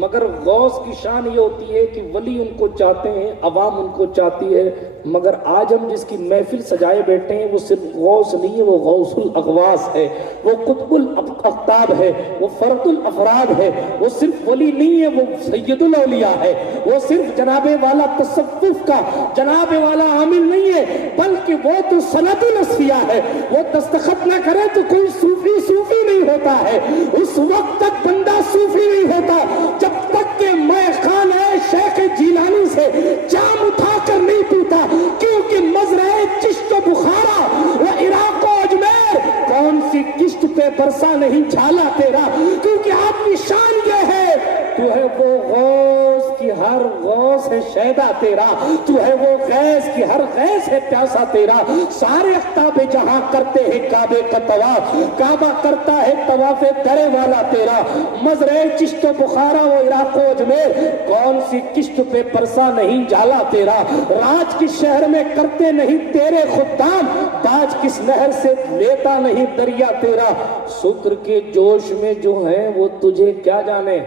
مگر غوث کی شان یہ ہوتی ہے کہ ولی ان کو چاہتے ہیں, عوام ان کو چاہتی ہے, مگر آج ہم جس کی محفل سجائے بیٹھے ہیں وہ صرف غوث نہیں ہے, وہ غوث الاغواث ہے, وہ قطب الاقطاب ہے, وہ فرد الافراد ہے, وہ صرف ولی نہیں ہے, وہ سید الاولیاء ہے, وہ صرف جناب والا تصوف کا جناب والا عامل نہیں ہے, بلکہ وہ تو سند الاصفیاء ہے. وہ دستخط نہ کرے تو کوئی صوفی نہیں ہوتا ہے, اس وقت تک بندہ صوفی نہیں ہوتا جب تک کہ میں خانہ شیخ جیلانی سے جام اٹھا کر نہیں پیتا, کیونکہ مزرعہ چشت و بخارا و عراق و اجمیر کون سی کشت پہ برسا نہیں جھالا تیرا, کیونکہ آپ کی شان یہ ہے تو ہے وہ غوث کی ہر غوث ہے شیدا تیرا, تو ہے وہ غیث کی ہر غیث ہے پیاسا تیرا. سارے اقطاب جہاں کرتے ہیں کعبے کا طواف, کعبہ کرتا ہے طواف درے والا تیرا. مزرعہ چشت و بخارا و عراق و اجمیر کون سی کشت پہ پرسا نہیں جالا تیرا. راج کس شہر میں کرتے نہیں تیرے خدام, باج کس نہر سے لیتا نہیں دریا تیرا. شکر کے جوش میں جو ہیں وہ تجھے کیا جانے,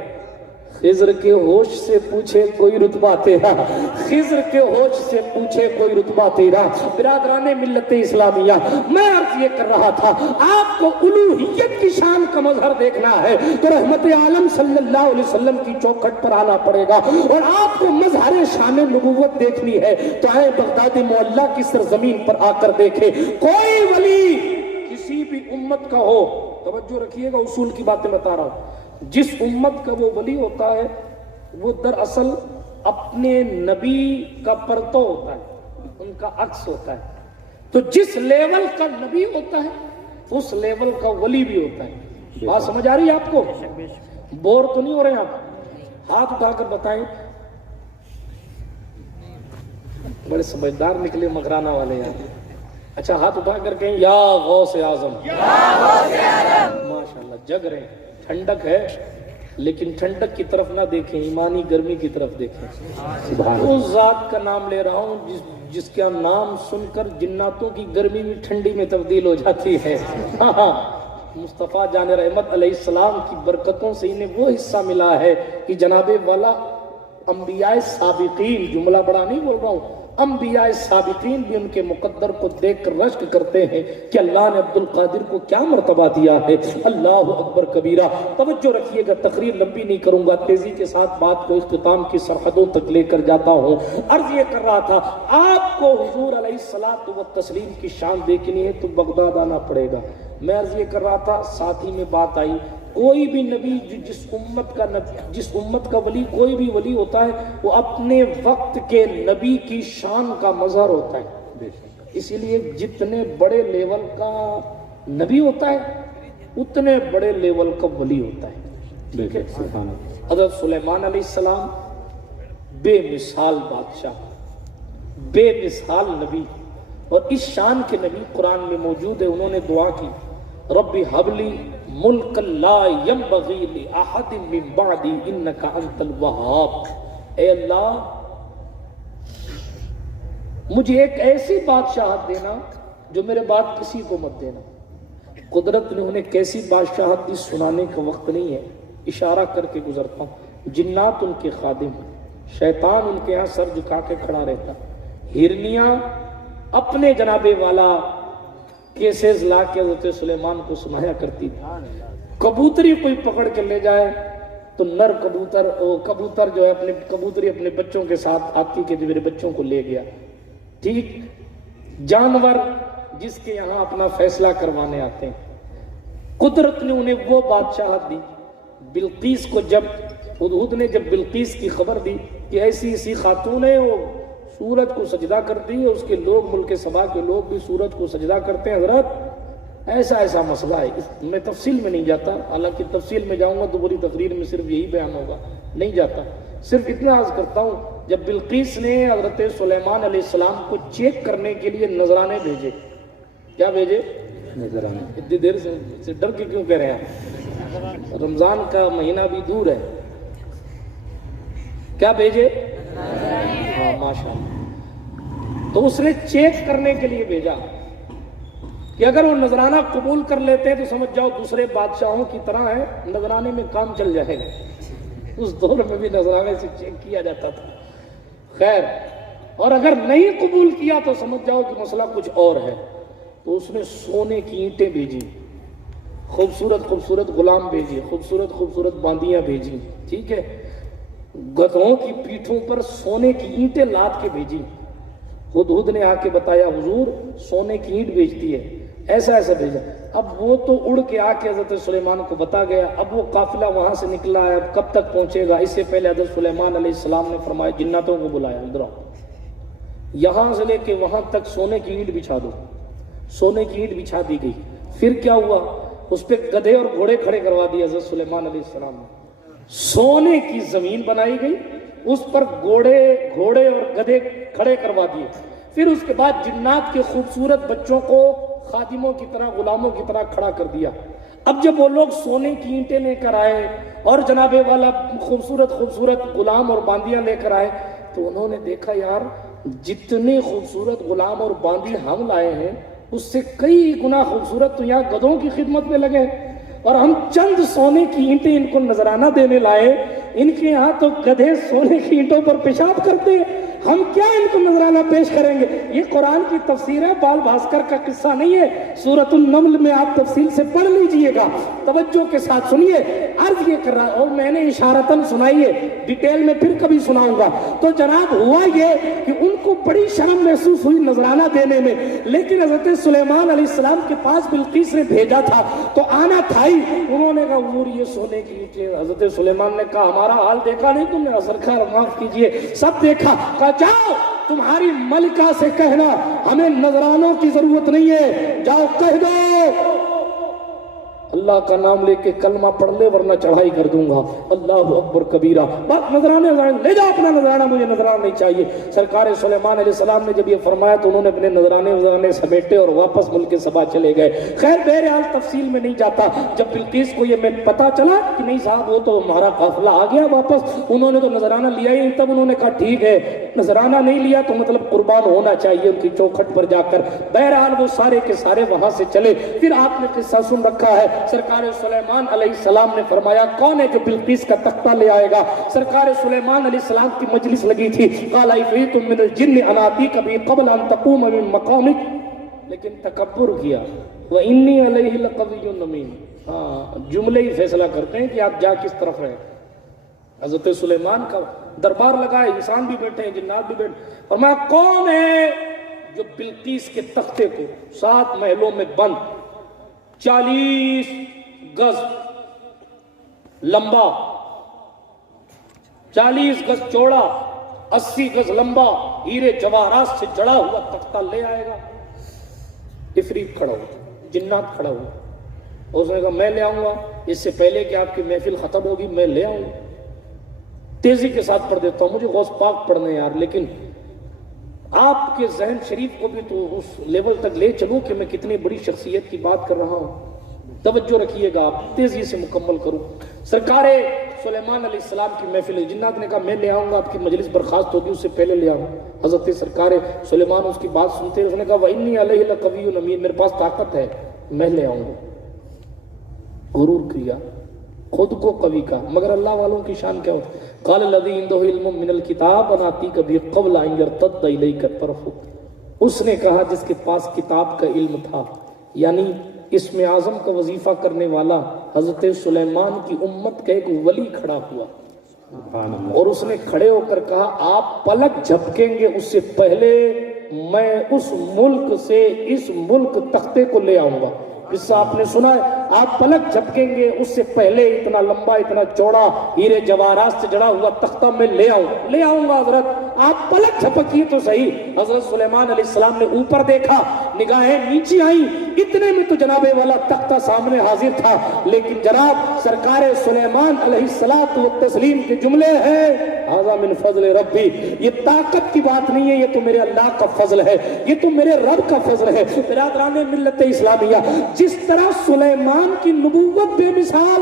خضر کے ہوش سے پوچھے کوئی رتبہ تیرا, خضر کے ہوش سے پوچھے کوئی رتبہ تیرا. برادران ملت اسلامیہ, میں عرض یہ کر رہا تھا آپ کو الوہیت کی شان کا مظہر دیکھنا ہے تو رحمت عالم صلی اللہ علیہ وسلم کی چوکھٹ پر آنا پڑے گا, اور آپ کو مظہر شان نبوت دیکھنی ہے تو آئے بغداد معلیٰ کی سرزمین پر آ کر دیکھے. کوئی ولی کسی بھی امت کا ہو, توجہ رکھیے گا, اصول کی باتیں بتا رہا ہوں, جس امت کا وہ ولی ہوتا ہے وہ دراصل اپنے نبی کا پرتو ہوتا ہے, ان کا عکس ہوتا ہے. تو جس لیول کا نبی ہوتا ہے اس لیول کا ولی بھی ہوتا ہے. بات سمجھ آ رہی ہے آپ کو؟ بور تو نہیں ہو رہے آپ؟ ہاتھ اٹھا کر بتائیں. بڑے سمجھدار نکلے مغرانہ والے یار. اچھا ہاتھ اٹھا کر کہیں یا غوث اعظم, ماشاءاللہ جگ رہے ہیں. ٹھنڈک ہے لیکن ٹھنڈک کی طرف نہ دیکھیں, ایمانی گرمی کی طرف دیکھیں. اس ذات کا نام لے رہا ہوں جس کا نام سن کر جناتوں کی گرمی بھی ٹھنڈی میں تبدیل ہو جاتی ہے. مصطفیٰ جان رحمت علیہ السلام کی برکتوں سے انہیں وہ حصہ ملا ہے کہ جناب والا انبیاء سابقین, جملہ بڑا نہیں بول رہا ہوں, انبیاء سابقین بھی ان کے مقدر کو دیکھ کر رشک کرتے ہیں کہ اللہ نے عبد القادر کو کیا مرتبہ دیا ہے. اللہ اکبر کبیرہ. توجہ رکھیے گا, تقریر لمبی نہیں کروں گا, تیزی کے ساتھ بات کو اختتام کی سرحدوں تک لے کر جاتا ہوں. عرض یہ کر رہا تھا آپ کو حضور علیہ الصلاۃ والتسلیم کی شان دیکھنی ہے تو بغداد آنا پڑے گا. میں عرض یہ کر رہا تھا, ساتھ ہی میں بات آئی, کوئی بھی نبی جس امت کا ولی کوئی بھی ولی ہوتا ہے وہ اپنے وقت کے نبی کی شان کا مظہر ہوتا ہے. اسی لیے جتنے بڑے لیول کا نبی ہوتا ہے اتنے بڑے لیول کا ولی ہوتا ہے. حضرت سلیمان علیہ السلام بے مثال بادشاہ, بے مثال نبی, اور اس شان کے نبی قرآن میں موجود ہے. انہوں نے دعا کی, ربی حبلی ملک لا ينبغي لأحد من بعدی انک انت الوہاب. اے اللہ مجھے ایک ایسی بادشاہت دینا جو میرے بعد کسی کو مت دینا. قدرت نے انہیں کیسی بادشاہت دی سنانے کا وقت نہیں ہے, اشارہ کر کے گزرتا ہوں. جنات ان کے خادم, شیطان ان کے ہاں سر جھکا کے کھڑا رہتا, ہرنیاں اپنے جناب والا کیسز لا کے حضرت سلیمان کو سنایا کرتی تھی. کبوتری کوئی پکڑ کے لے جائے تو نر کبوتر جو ہے اپنے کبوتری اپنے بچوں کے ساتھ آتی کہ جو میرے بچوں کو لے گیا. ٹھیک جانور جس کے یہاں اپنا فیصلہ کروانے آتے ہیں. قدرت نے انہیں وہ بادشاہت دی. بلقیس کو جب ہدہد نے جب بلقیس کی خبر دی کہ ایسی خاتون ہے وہ سورج کو سجدہ کرتی ہے, اس کے لوگ ملک سبا کے لوگ بھی سورج کو سجدہ کرتے ہیں, حضرت ایسا مسئلہ ہے. میں تفصیل میں نہیں جاتا, حالانکہ تفصیل میں جاؤں گا تو پوری تقریر میں صرف یہی بیان ہوگا, نہیں جاتا. صرف اتنا عرض کرتا ہوں, جب بلقیس نے حضرت سلیمان علیہ السلام کو چیک کرنے کے لیے نذرانے بھیجے. کیا بھیجے؟ نذرانے. اتنی دیر سے ڈر کے کیوں کہہ رہے ہیں؟ رمضان کا مہینہ بھی دور ہے. کیا بھیجے؟ ہاں ماشاءاللہ. تو اس نے چیک کرنے کے لیے بھیجا کہ اگر وہ نذرانہ قبول کر لیتے ہیں تو سمجھ جاؤ دوسرے بادشاہوں کی طرح ہے, نذرانے میں کام چل جائے گا. اس دور میں بھی نذرانے سے چیک کیا جاتا تھا. خیر, اور اگر نہیں قبول کیا تو سمجھ جاؤ کہ مسئلہ کچھ اور ہے. تو اس نے سونے کی اینٹیں بھیجی, خوبصورت غلام بھیجی, خوبصورت باندیاں بھیجی. ٹھیک ہے, گدھوں کی پیٹھوں پر سونے کی اینٹیں لاد کے بھیجی. ہدہد نے آ کے بتایا حضور سونے کی اینٹ بھیجتی ہے, ایسا بھیجا. اب وہ تو اڑ کے آ کے حضرت سلیمان کو بتا گیا. اب وہ قافلہ وہاں سے نکلا ہے, اب کب تک پہنچے گا؟ اس سے پہلے حضرت سلیمان علیہ السلام نے فرمایا جناتوں کو بلایا, ادھر آؤ, یہاں سے لے کے وہاں تک سونے کی اینٹ بچھا دو. سونے کی اینٹ بچھا دی گئی. پھر کیا ہوا؟ اس پہ گدھے اور گھوڑے کھڑے کروا دیے حضرت سلیمان علیہ السلام نے. سونے کی زمین بنائی گئی, اس پر گھوڑے اور گدھے کھڑے کروا دیے. پھر اس کے بعد جنات کے خوبصورت بچوں کو خادموں کی طرح, غلاموں کی طرح کھڑا کر دیا. اب جب وہ لوگ سونے کی اینٹیں لے کر آئے اور جناب والا خوبصورت غلام اور باندیاں لے کر آئے تو انہوں نے دیکھا یار جتنے خوبصورت غلام اور باندی ہم لائے ہیں اس سے کئی گنا خوبصورت تو یہاں گدھوں کی خدمت میں لگے, اور ہم چند سونے کی اینٹیں ان کو نذرانہ دینے لائے, ان کے یہاں تو گدھے سونے کی اینٹوں پر پیشاب کرتے ہیں, ہم کیا ان کو نذرانہ پیش کریں گے؟ یہ قرآن کی تفسیر ہے, بال بھاسکر کا قصہ نہیں ہے. سورۃ النمل میں آپ تفصیل سے پڑھ لیجئے گا, توجہ کے ساتھ سنیے. عرض یہ کر رہا, اور میں نے اشارتاً سنائی ہے, ڈیٹیل میں پھر کبھی سناؤں گا. تو جناب ہوا یہ کہ ان کو بڑی شرم محسوس ہوئی نذرانہ دینے میں, لیکن حضرت سلیمان علیہ السلام کے پاس بلقیس نے بھیجا تھا تو آنا تھا ہی. انہوں نے کہا حضور یہ سونے کی اینٹیں. حضرت سلیمان نے کہا ہمارا حال دیکھا نہیں تم نے؟ سرکار معاف کیجئے, سب دیکھا. کہا جاؤ تمہاری ملکہ سے کہنا ہمیں نذرانوں کی ضرورت نہیں ہے, جاؤ کہہ دو اللہ کا نام لے کے کلمہ پڑھ لے ورنہ چڑھائی کر دوں گا. اللہ اکبر کبیرہ. بس نذرانے لے جاؤ اپنا نذرانہ, مجھے نذرانہ نہیں چاہیے. سرکار سلیمان علیہ السلام نے جب یہ فرمایا تو انہوں نے اپنے نذرانے سمیٹے اور واپس ملک سبا چلے گئے. خیر بہرحال تفصیل میں نہیں جاتا. جب بلقیس کو یہ پتا چلا کہ نہیں صاحب وہ تو ہمارا قافلہ آ گیا واپس, انہوں نے تو نذرانہ لیا ہی, تب انہوں نے کہا ٹھیک ہے نذرانہ نہیں لیا تو مطلب قربان ہونا چاہیے ان کی چوکھٹ پر جا کر. بہرحال وہ سارے کے سارے وہاں سے چلے. پھر آپ نے قصہ سن رکھا ہے, سرکار سلیمان علیہ السلام نے فرمایا کون ہے جو بلقیس کا تختہ لے آئے گا؟ سرکار سلیمان علیہ السلام کی مجلس لگی تھی. قال عفریت من الجن انا آتیک بہ قبل ان تقوم من مقامک, لیکن تکبر کیا. وانی علیہ لقوی امین. ہاں جملے ہی فیصلہ کرتے ہیں کہ آپ جا کس طرف رہے. حضرت سلیمان کا دربار لگا ہے, انسان بھی بیٹھے ہیں, جنات بھی بیٹھے. فرمایا کون ہے جو بلقیس کے تختے کو 7 محلوں میں بند 40 گز لمبا, 40 گز چوڑا, 80 گز لمبا, ہیرے جواہرات سے جڑا ہوا تختہ لے آئے گا؟ عفریت کھڑا ہوا, جنات کھڑا ہوا. اس نے کہا میں لے آؤں گا, اس سے پہلے کہ آپ کی محفل ختم ہوگی میں لے آؤں گا. تیزی کے ساتھ پڑھ دیتا ہوں, مجھے غوث پاک پڑھنے یار, لیکن آپ کے ذہن شریف کو بھی تو اس لیول تک لے چلو کہ میں کتنی بڑی شخصیت کی بات کر رہا ہوں. توجہ رکھیے گا, آپ تیزی سے مکمل کروں. سرکار سلیمان علیہ السلام کی محفل, جنات نے کہا میں لے آؤں گا, آپ کی مجلس برخاست ہوگی اس سے پہلے لے آؤں. حضرت سرکار سلیمان اس کی بات سنتے, اس نے کہا وانی علیہ لقوی امین, میرے پاس طاقت ہے میں لے آؤں گا. غرور کیا, خود کو قوی کہا، مگر اللہ والوں کی شان کیا ہوتی ہے؟ قال الذی عنده علم من الکتاب انا آتیک به قبل ان یرتد الیک طرفک، اس نے کہا جس کے پاس کتاب کا علم تھا، یعنی اسم اعظم کا وظیفہ کرنے والا حضرت سلیمان کی امت کا ایک ولی کھڑا ہوا اور اس نے کھڑے ہو کر کہا آپ پلک جھپکیں گے اس سے پہلے میں اس ملک سے اس ملک تختے کو لے آؤں گا۔ قصہ آپ نے سنا ہے، آپ پلک جھپکیں گے اس سے پہلے اتنا لمبا اتنا چوڑا ہیرے جواہرات سے جڑا ہوا تختہ میں لے آؤں گا حضرت، آپ پلک جھپکیے تو صحیح۔ حضرت سلیمان علیہ السلام نے اوپر دیکھا، نگاہیں نیچے آئیں، اتنے میں تو جناب والا تختہ سامنے حاضر تھا، لیکن جناب سرکار سلیمان علیہ السلام کے جملے ہیں ھذا من فضل ربی، یہ طاقت کی بات نہیں ہے، یہ تو میرے اللہ کا فضل ہے، یہ تو میرے رب کا فضل ہے۔ برادران ملت اسلامیہ، جس طرح سلیمان کی نبوت بے مثال،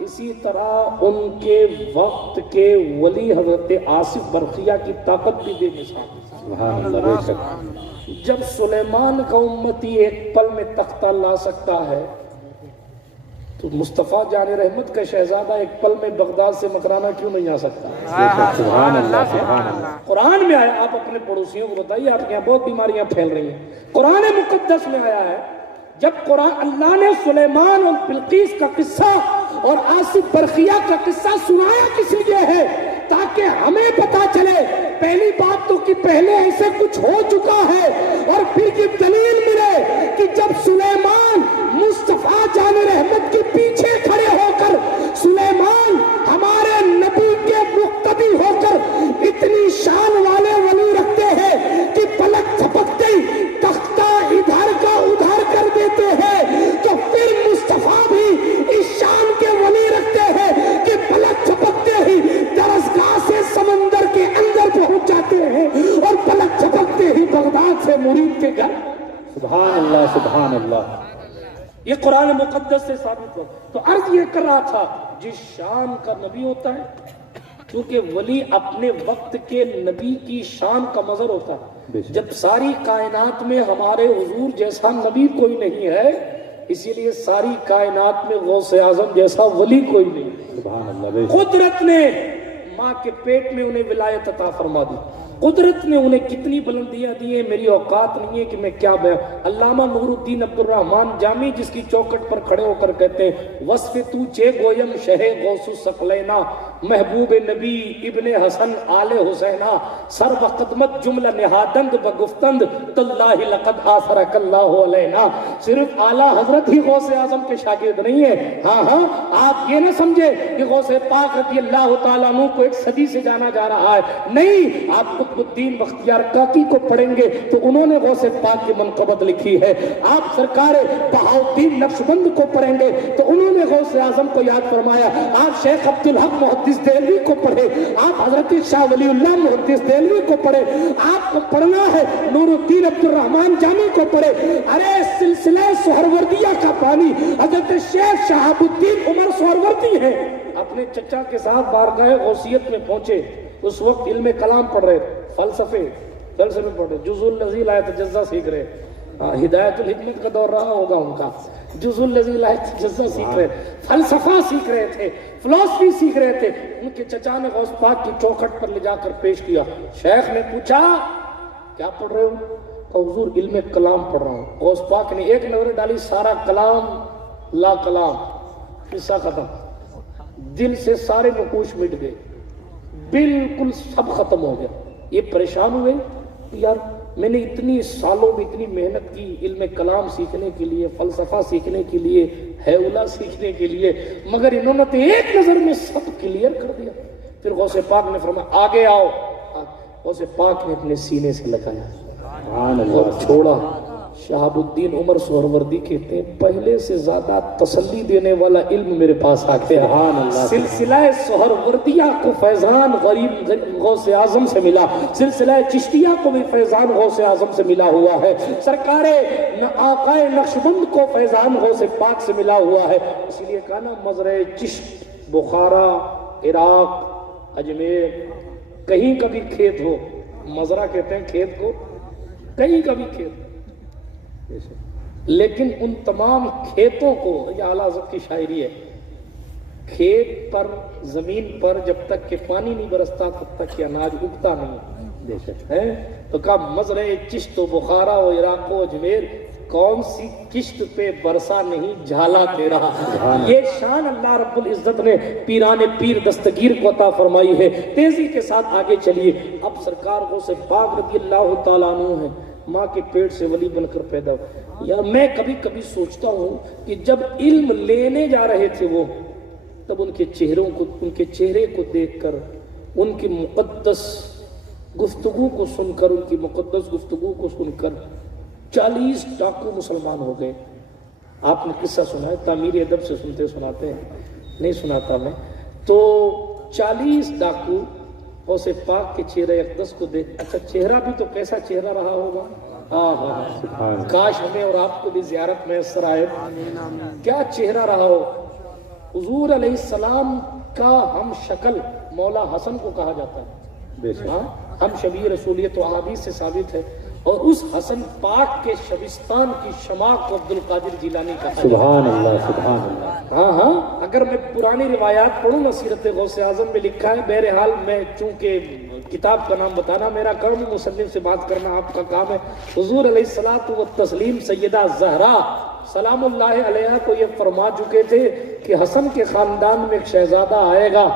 اسی طرح ان کے وقت کے ولی حضرت آصف برقیہ کی طاقت بھی بے مثال۔ سبحان اللہ، بے شک۔ جب سلیمان کا امتی ایک پل میں تختہ لا سکتا ہے تو مصطفیٰ جان رحمت کا شہزادہ ایک پل میں بغداد سے مکرانہ کیوں نہیں آ سکتا؟ سبحان اللہ، سبحان اللہ۔ قرآن میں آیا، آپ اپنے پڑوسیوں کو بتائیے آپ کے یہاں بہت بیماریاں پھیل رہی ہیں، قرآن مقدس میں آیا ہے جب قرآن اللہ نے سلیمان اور بلقیس کا قصہ اور آصف برقیہ کا قصہ سنایا کس لیے ہے؟ تاکہ ہمیں پتا چلے پہلی بات تو کہ پہلے ایسے کچھ ہو چکا ہے، اور پھر کی دلیل ملے کہ جب سلیمان مصطفیٰ جان رحمت کے پیچھے کھڑے ہو کر سلیمان ہمارے نبی کے مقتدی ہو کر اتنی شان والے ولی رکھتے ہیں کہ پلک جھپکتے ہی تختہ ادھر کا ادھر کر دیتے ہیں، تو پھر مصطفیٰ بھی اس شان کے ولی رکھتے ہیں کہ پلک جھپکتے ہی درسگاہ سے سمندر کے اندر پہنچ جاتے ہیں اور پلک جھپکتے ہی بغداد سے مرید کے گھر۔ سبحان اللہ، سبحان اللہ۔ یہ قرآن مقدس سے ثابت ہو۔ تو عرض یہ کر رہا تھا جس شان کا نبی ہوتا ہے، کیونکہ ولی اپنے وقت کے نبی کی شان کا مظہر ہوتا ہے۔ جب ساری کائنات میں ہمارے حضور جیسا نبی کوئی نہیں ہے، اسی لیے ساری کائنات میں غوث اعظم جیسا ولی کوئی نہیں۔ سبحان اللہ۔ قدرت نے ماں کے پیٹ میں انہیں ولایت عطا فرما دی، قدرت نے انہیں کتنی بلندیاں دی ہیں، میری اوقات نہیں ہے کہ میں کیا بیان۔ علامہ نور الدین عبد الرحمن جامی جس کی چوکٹ پر کھڑے ہو کر کہتے ہیں وصف تو چے گویم شہ غوث الثقلینہ، محبوب نبی ابن حسن آل حسینہ، سر و قدمت جملہ نہادند بگفتند تاللہ لقد آثرک اللہ علینا۔ صرف اعلیٰ حضرت ہی غوث اعظم کے شاگرد نہیں ہے، ہاں آپ یہ نہ سمجھے کہ غوث پاک رضی اللہ تعالیٰ عنہ کو ایک صدی سے جانا جا رہا ہے، نہیں، آپ قطب الدین بختیار کاکی کو پڑھیں گے تو انہوں نے غوث پاک کی منقبت لکھی ہے، آپ سرکار بہاؤالدین نقشبند کو پڑھیں گے تو انہوں نے غوث اعظم کو یاد فرمایا، آپ شیخ عبدالحق محدث دہلوی کو پڑھے، آپ حضرت شاہ ولی اللہ محدث دہلوی کو پڑھے، آپ کو پڑھنا ہے نور الدین عبد الرحمن جامی کو پڑھے۔ ارے سلسلہ سہروردیہ کا بانی حضرت شیخ شہاب الدین عمر سہروردی ہے، اپنے چچا کے ساتھ بارگاہ غوثیت میں پہنچے، اس وقت علم کلام پڑھ رہے، فلسفے پڑھ رہے، جز الذی لا یتجزا سیکھ رہے، ہدایت الحکمت کا دور رہا ہوگا ان کا، جز الذی لا یتجزا سیکھ رہے، فلسفہ سیکھ رہے تھے، فلسفی سیکھ رہے تھے۔ ان کے چچا نے غوث پاک کی چوکھٹ پر لے جا کر پیش کیا، شیخ نے پوچھا کیا پڑھ رہے ہو؟ کہ حضور علم کلام پڑھ رہا ہوں۔ غوث پاک نے ایک نظر ڈالی، سارا کلام لا کلام، قصہ ختم، دل سے سارے نقوش مٹ گئے، بالکل سب ختم ہو گیا۔ یہ پریشان ہوئے کہ یار میں نے اتنی سالوں میں اتنی محنت کی علم کلام سیکھنے کے لیے، فلسفہ سیکھنے کے لیے، ہیولا سیکھنے کے لیے، مگر انہوں نے تو ایک نظر میں سب کلیئر کر دیا۔ پھر غوث پاک نے فرمایا آگے آؤ، غوث پاک نے اپنے سینے سے لگایا اور چھوڑا۔ شہاب الدین عمر سہروردی کہتے ہیں پہلے سے زیادہ تسلی دینے والا علم میرے پاس آ گیا۔ سلسلہ سہروردیہ کو فیضان غریب غوث اعظم سے ملا، سلسلہ چشتیہ کو بھی فیضان غوث اعظم سے ملا ہوا ہے، سرکار آقا نقشبند کو فیضان غوث پاک سے ملا ہوا ہے۔ اسی لیے کہا نا مزرع چشت بخارا عراق اجمیر، کہیں کا بھی کھیت ہو، مزرعہ کہتے ہیں کھیت کو، کہیں کا بھی کھیت، لیکن ان تمام کھیتوں کو، یہ اعلیٰ حضرت کی شاعری ہے، کھیت پر زمین پر جب تک کہ پانی نہیں برستا تب تک کہ اناج اگتا نہیں ہے، تو کہا مزرع چشت و بخارا و عراق و اجمیر، کون سی کشت پہ برسا نہیں جھالا تیرا۔ یہ شان اللہ رب العزت نے پیران پیر دستگیر کو عطا فرمائی ہے۔ تیزی کے ساتھ آگے چلیے۔ اب سرکار غوث پاک رضی اللہ تعالیٰ عنہ ہے، ماں کے پیٹ سے ولی بن کر پیدا ہو۔ یا میں کبھی کبھی سوچتا ہوں کہ جب علم لینے جا رہے تھے وہ، تب ان کے چہرے کو دیکھ کر، ان کی مقدس گفتگو کو سن کر، ان کی مقدس گفتگو کو سن کر 40 ڈاکو مسلمان ہو گئے۔ آپ نے قصہ سنا ہے، تعمیر ادب سے سناتے ہیں، نہیں سناتا میں۔ تو 40 ڈاکو غوث پاک کے چہرے اقدس کو دیکھ، اچھا چہرہ بھی تو کیسا چہرہ رہا ہوگا، کاش ہمیں اور آپ کو بھی زیارت میسر آئے، کیا چہرہ رہا ہو۔ حضور علیہ السلام کا ہم شکل مولا حسن کو کہا جاتا ہے، ہم شبیہ رسولیت و احادیث سے ثابت ہے، اور اس حسن پاک کے شبستان کی شمع کو عبدالقادر جیلانی کہا جاتا ہے۔ سبحان اللہ سبحان اللہ۔ ہاں، اگر میں پرانی روایات پڑھوں نا، سیرت غوث اعظم میں لکھا ہے، بہرحال میں چونکہ کتاب کا نام بتانا میرا کام ہے، مصنف سے بات کرنا آپ کا کام ہے۔ حضور علیہ الصلوۃ والتسلیم سیدہ زہرا سلام اللہ علیہا کو یہ فرما چکے تھے کہ حسن کے خاندان میں ایک شہزادہ آئے گا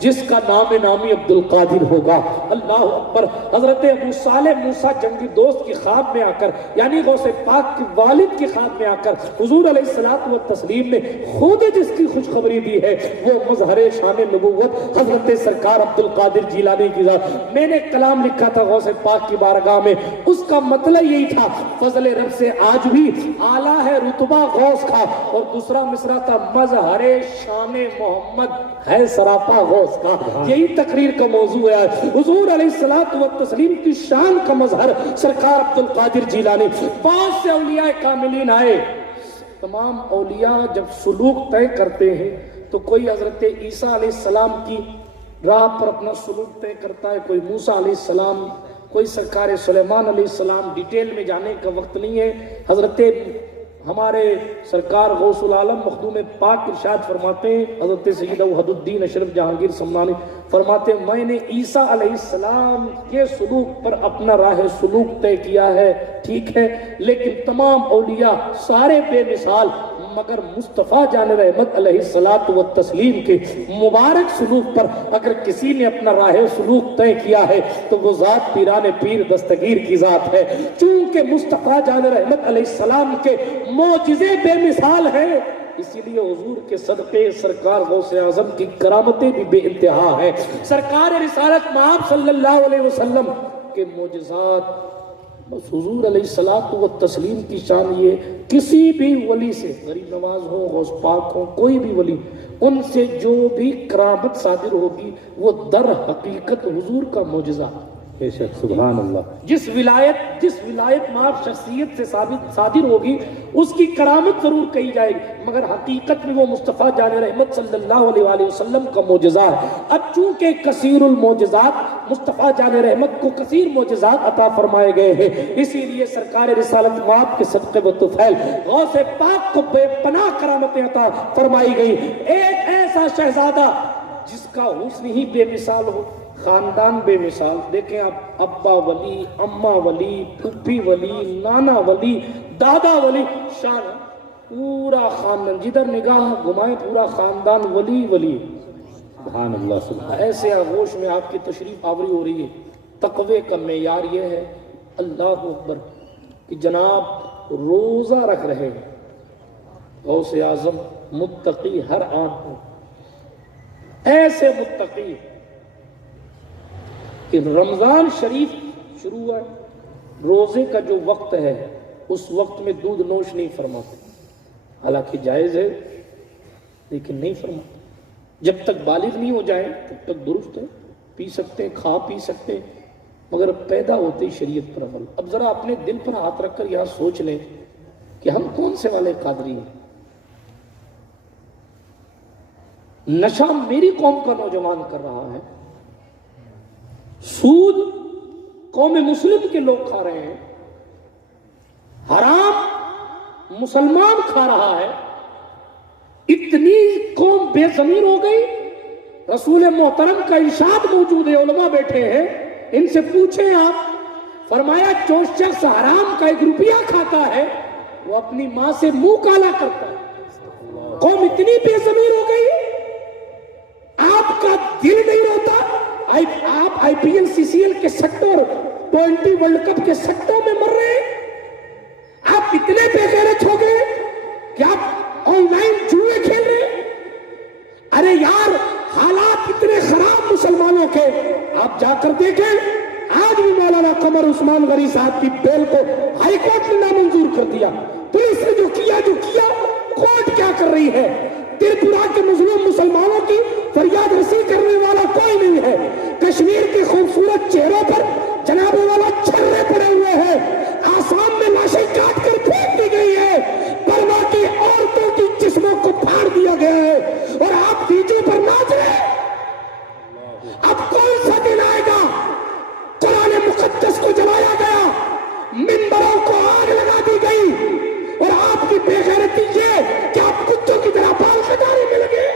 جس کا نام نامی عبدالقادر ہوگا۔ اللہ اکبر۔ حضرت ابو صالح موسیٰ جنگی دوست کی خواب میں آ کر، یعنی غوث پاک کی والد کی خواب میں آ کر حضور علیہ الصلوۃ والتسلیم نے خود جس کی خوشخبری دی ہے وہ مظہر شان نبوت حضرت سرکار عبدالقادر جیلانی کی ذات۔ میں نے کلام لکھا تھا غوث پاک کی بارگاہ میں، اس کا مطلب یہی تھا، فضل رب سے آج بھی اعلیٰ ہے رتبہ غوث کا، اور دوسرا مصرع تھا مظہر شان محمد ہے سراپا غوث کا۔ یہی تقریر کا موضوع ہے، حضور علیہ الصلوۃ والتسلیم کی شان کا مظہر سرکار عبدالقادر جیلانی۔ بہت سے اولیاء کاملین آئے، تمام اولیاء جب سلوک طے کرتے ہیں تو کوئی حضرت عیسیٰ علیہ السلام کی راہ پر اپنا سلوک طے کرتا ہے، کوئی موسیٰ علیہ السلام، کوئی سرکار سلیمان علیہ السلام، ڈیٹیل میں جانے کا وقت نہیں ہے۔ حضرت ہمارے سرکار غوث العالم مخدوم پاک ارشاد فرماتے ہیں، حضرت سیدہ وحد الدین اشرف جہانگیر سمنانی فرماتے ہیں، میں نے عیسیٰ علیہ السلام کے سلوک پر اپنا راہ سلوک طے کیا ہے، ٹھیک ہے، لیکن تمام اولیاء سارے بے مثال، مگر مصطفیٰ جان رحمت علیہ الصلوۃ والتسلیم کے مبارک سلوک پر اگر کسی نے اپنا راہ سلوک طے کیا ہے تو وہ ذات پیران پیر دستگیر کی ذات ہے۔ چونکہ مصطفیٰ جان رحمت علیہ السلام کے معجزے بے مثال ہیں، اسی لیے حضور کے صدقے سرکار غوث اعظم کی کرامتیں بھی بے انتہا ہیں۔ سرکار رسالت مآب صلی اللہ علیہ وسلم کے معجزات، بس حضور علیہ الصلوۃ والتسلیم کی شان یہ، کسی بھی ولی سے، غریب نواز ہو، غوث پاک ہو، کوئی بھی ولی، ان سے جو بھی کرامت صادر ہوگی وہ در حقیقت حضور کا معجزہ، بے شک سبحان اللہ۔ جس ولایت مآب شخصیت سے صادر ہوگی اس کی کرامت ضرور کہی جائے گی، مگر حقیقت میں وہ مصطفیٰ جان رحمت صلی اللہ علیہ وآلہ وسلم کا معجزہ ہے۔ اب چونکہ کثیر المعجزات، مصطفیٰ جان رحمت کو کثیر معجزات عطا فرمائے گئے ہیں، اسی لیے سرکار رسالت مآب کے صدقے و طفیل غوث پاک کو بے پناہ کرامتیں عطا فرمائی گئی۔ ایک ایسا شہزادہ جس کا حسن ہی بے مثال ہو، خاندان بے مثال، دیکھیں آپ، ابا ولی، اماں ولی، پھپھی ولی، نانا ولی، دادا ولی، شان پورا خاندان، جدھر نگاہ گھمائیں پورا خاندان ولی ولی۔ سبحان اللہ سبحان اللہ۔ ایسے آغوش میں آپ کی تشریف آوری ہو رہی ہے، تقوی کا معیار یہ ہے، اللہ اکبر، کہ جناب روزہ رکھ رہے ہیں، غوث اعظم متقی ہر آن ہو، ایسے متقی کہ رمضان شریف شروع ہوا ہے، روزے کا جو وقت ہے اس وقت میں دودھ نوش نہیں فرماتے، حالانکہ جائز ہے لیکن نہیں فرماتے، جب تک بالغ نہیں ہو جائیں تب تک درست ہے، پی سکتے ہیں، کھا پی سکتے ہیں، مگر پیدا ہوتے ہی شریعت پر عمل۔ اب ذرا اپنے دل پر ہاتھ رکھ کر یہاں سوچ لیں کہ ہم کون سے والے قادری ہیں۔ نشہ میری قوم کا نوجوان کر رہا ہے، سود قوم مسلم کے لوگ کھا رہے ہیں، حرام مسلمان کھا رہا ہے، اتنی قوم قوم بے ضمیر ہو گئی. رسول محترم کا ارشاد موجود ہے, علماء بیٹھے ہیں, ان سے پوچھیں آپ. فرمایا جو شخص حرام کا 1 روپیہ کھاتا ہے وہ اپنی ماں سے منہ کالا کرتا ہے. قوم اتنی بے ضمیر ہو گئی, آپ کا دل نہیں روتا. آپ آئی پی ایل CCL کے سٹوں, 20 ورلڈ کپ کے سٹوں میں مر رہے ہیں. آپ اتنے بے غیرت ہو گئے کہ آپ آن لائن جوئے کھیل رہے ہیں. ارے یار, حالات اتنے خراب مسلمانوں کے, آپ جا کر دیکھیں. آج بھی مولانا قمر عثمان غنی صاحب کی بیل کو ہائی کورٹ نے نامنظور کر دیا. پولیس نے جو کیا کورٹ کیا کر رہی ہے؟ تریپورہ کے مظلوم مسلمانوں کی فریاد رسی کرنے والا کوئی نہیں ہے. کشمیر کے خوبصورت چہروں پر جناب والا چھرے پڑے ہوئے ہیں. آسام میں لاشیں کاٹ کر پھینک دی گئی ہے. برما کی عورتوں کی جسموں کو پھاڑ دیا گیا ہے, اور آپ ڈیجے پر ناچ رہے. اب کون سا دن آئے گا قرآن مقدس کو جلایا گیا, منبروں کو آگ لگا دی گئی, اور آپ کی بے غیرتی یہ کہ آپ کتوں کی طرح بال کٹانے میں لگے.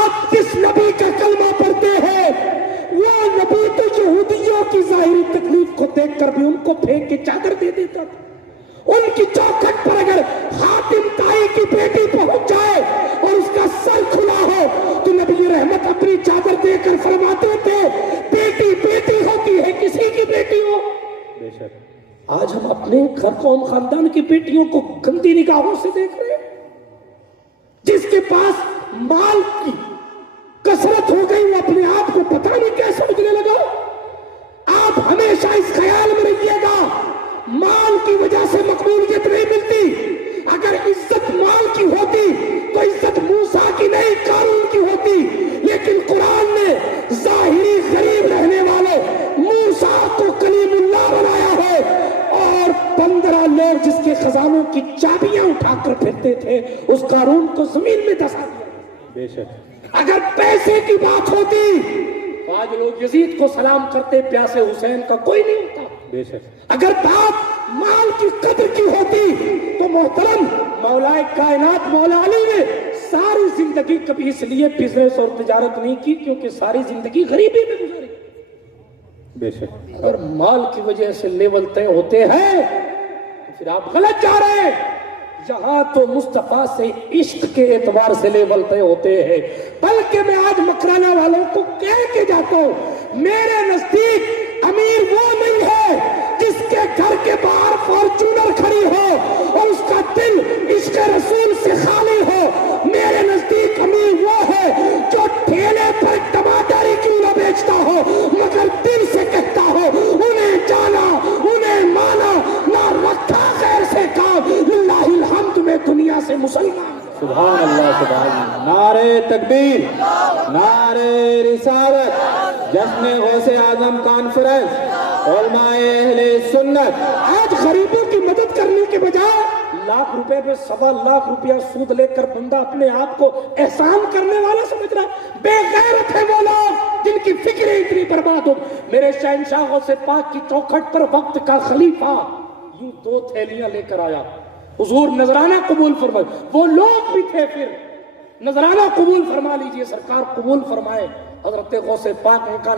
آپ جس نبی کا کلمہ پڑھتے ہیں وہ نبی تو یہودیوں کی ظاہری تکلیف کو دیکھ کر بھی ان کو پھینک کے چادر دے دیتا تھا. ان کی چوکھٹ پر اگر حاتم طائی کی بیٹی پہنچ جائے اور اس کا سر کھلا ہو تو نبی رحمت اپنی چادر دے کر فرماتے تھے بیٹی بیٹی ہوتی ہے, کسی کی بیٹی ہو. بے شک. آج ہم اپنے گھر قوم خاندان کی بیٹیوں کو گندی نگاہوں سے دیکھ رہے ہیں. جس کے پاس مال کی کثرت ہو گئی وہ اپنے آپ کو پتہ نہیں کیا سمجھنے لگا. آپ ہمیشہ اس خیال میں رہیے گا مال کی وجہ سے مقبولیت نہیں ملتی. اگر عزت مال کی ہوتی تو عزت موسیٰ کی نہیں قارون کی ہوتی. لیکن قرآن نے ظاہری غریب رہنے والے موسیٰ کو کلیم اللہ بنایا ہے, اور 15 لوگ جس کے خزانوں کی چابیاں اٹھا کر پھرتے تھے اس قارون کو زمین میں دسا دیا. بے شک. اگر پیسے کی بات ہوتی تو آج لوگ یزید کو سلام کرتے, پیاسے حسین کا کوئی نہیں ہوتا. بے شک. اگر بات مال کی قدر کی ہوتی تو محترم مولا کائنات مولا علی نے ساری زندگی کبھی اس لیے بزنس اور تجارت نہیں کی کیونکہ ساری زندگی غریبی میں گزاری. بے شک. اگر مال کی وجہ سے لیول طے ہوتے ہیں تو پھر آپ غلط جا رہے ہیں. یہاں تو مصطفیٰ سے عشق کے اعتبار سے لیول طے ہوتے ہیں. بلکہ میں آج مکرانہ والوں کو کہہ کے جاتا ہوں, میرے نزدیک امیر وہ نہیں ہے جس کے گھر کے باہر فارچونر کھڑی ہو اور اس کا دل عشق رسول سے خالی ہو. میرے نزدیک امیر وہ ہے جو ٹھیلے پر ٹماٹر ہی کیوں نہ بیچتا ہو مگر دل سے کہتا ہو انہیں جانا انہیں مانا نہ رکھا غیر سے کام, للہ الحمد میں دنیا سے مسلمان. سبحان اللہ, سبحان اللہ. نعرے تکبیر, نعرے رسالت, جشن غوث اعظم کانفرنس, علماء اہل سنت. آج غریبوں کی مدد کرنے کے بجائے لاکھ روپے پہ 1.25 لاکھ روپیہ سود لے کر بندہ اپنے آپ کو احسان کرنے والا سمجھ رہا. بے غیرت ہے وہ لوگ جن کی فکریں اتنی برباد ہو. میرے شہنشاہ غوث پاک کی چوکھٹ پر وقت کا خلیفہ یوں 2 تھیلیاں لے کر آیا, حضور نذرانہ قبول فرمائے. وہ لوگ بھی تھے, پھر نذرانہ قبول فرما لیجئے, سرکار قبول فرمائے. حضرت غوث پاک نے کہا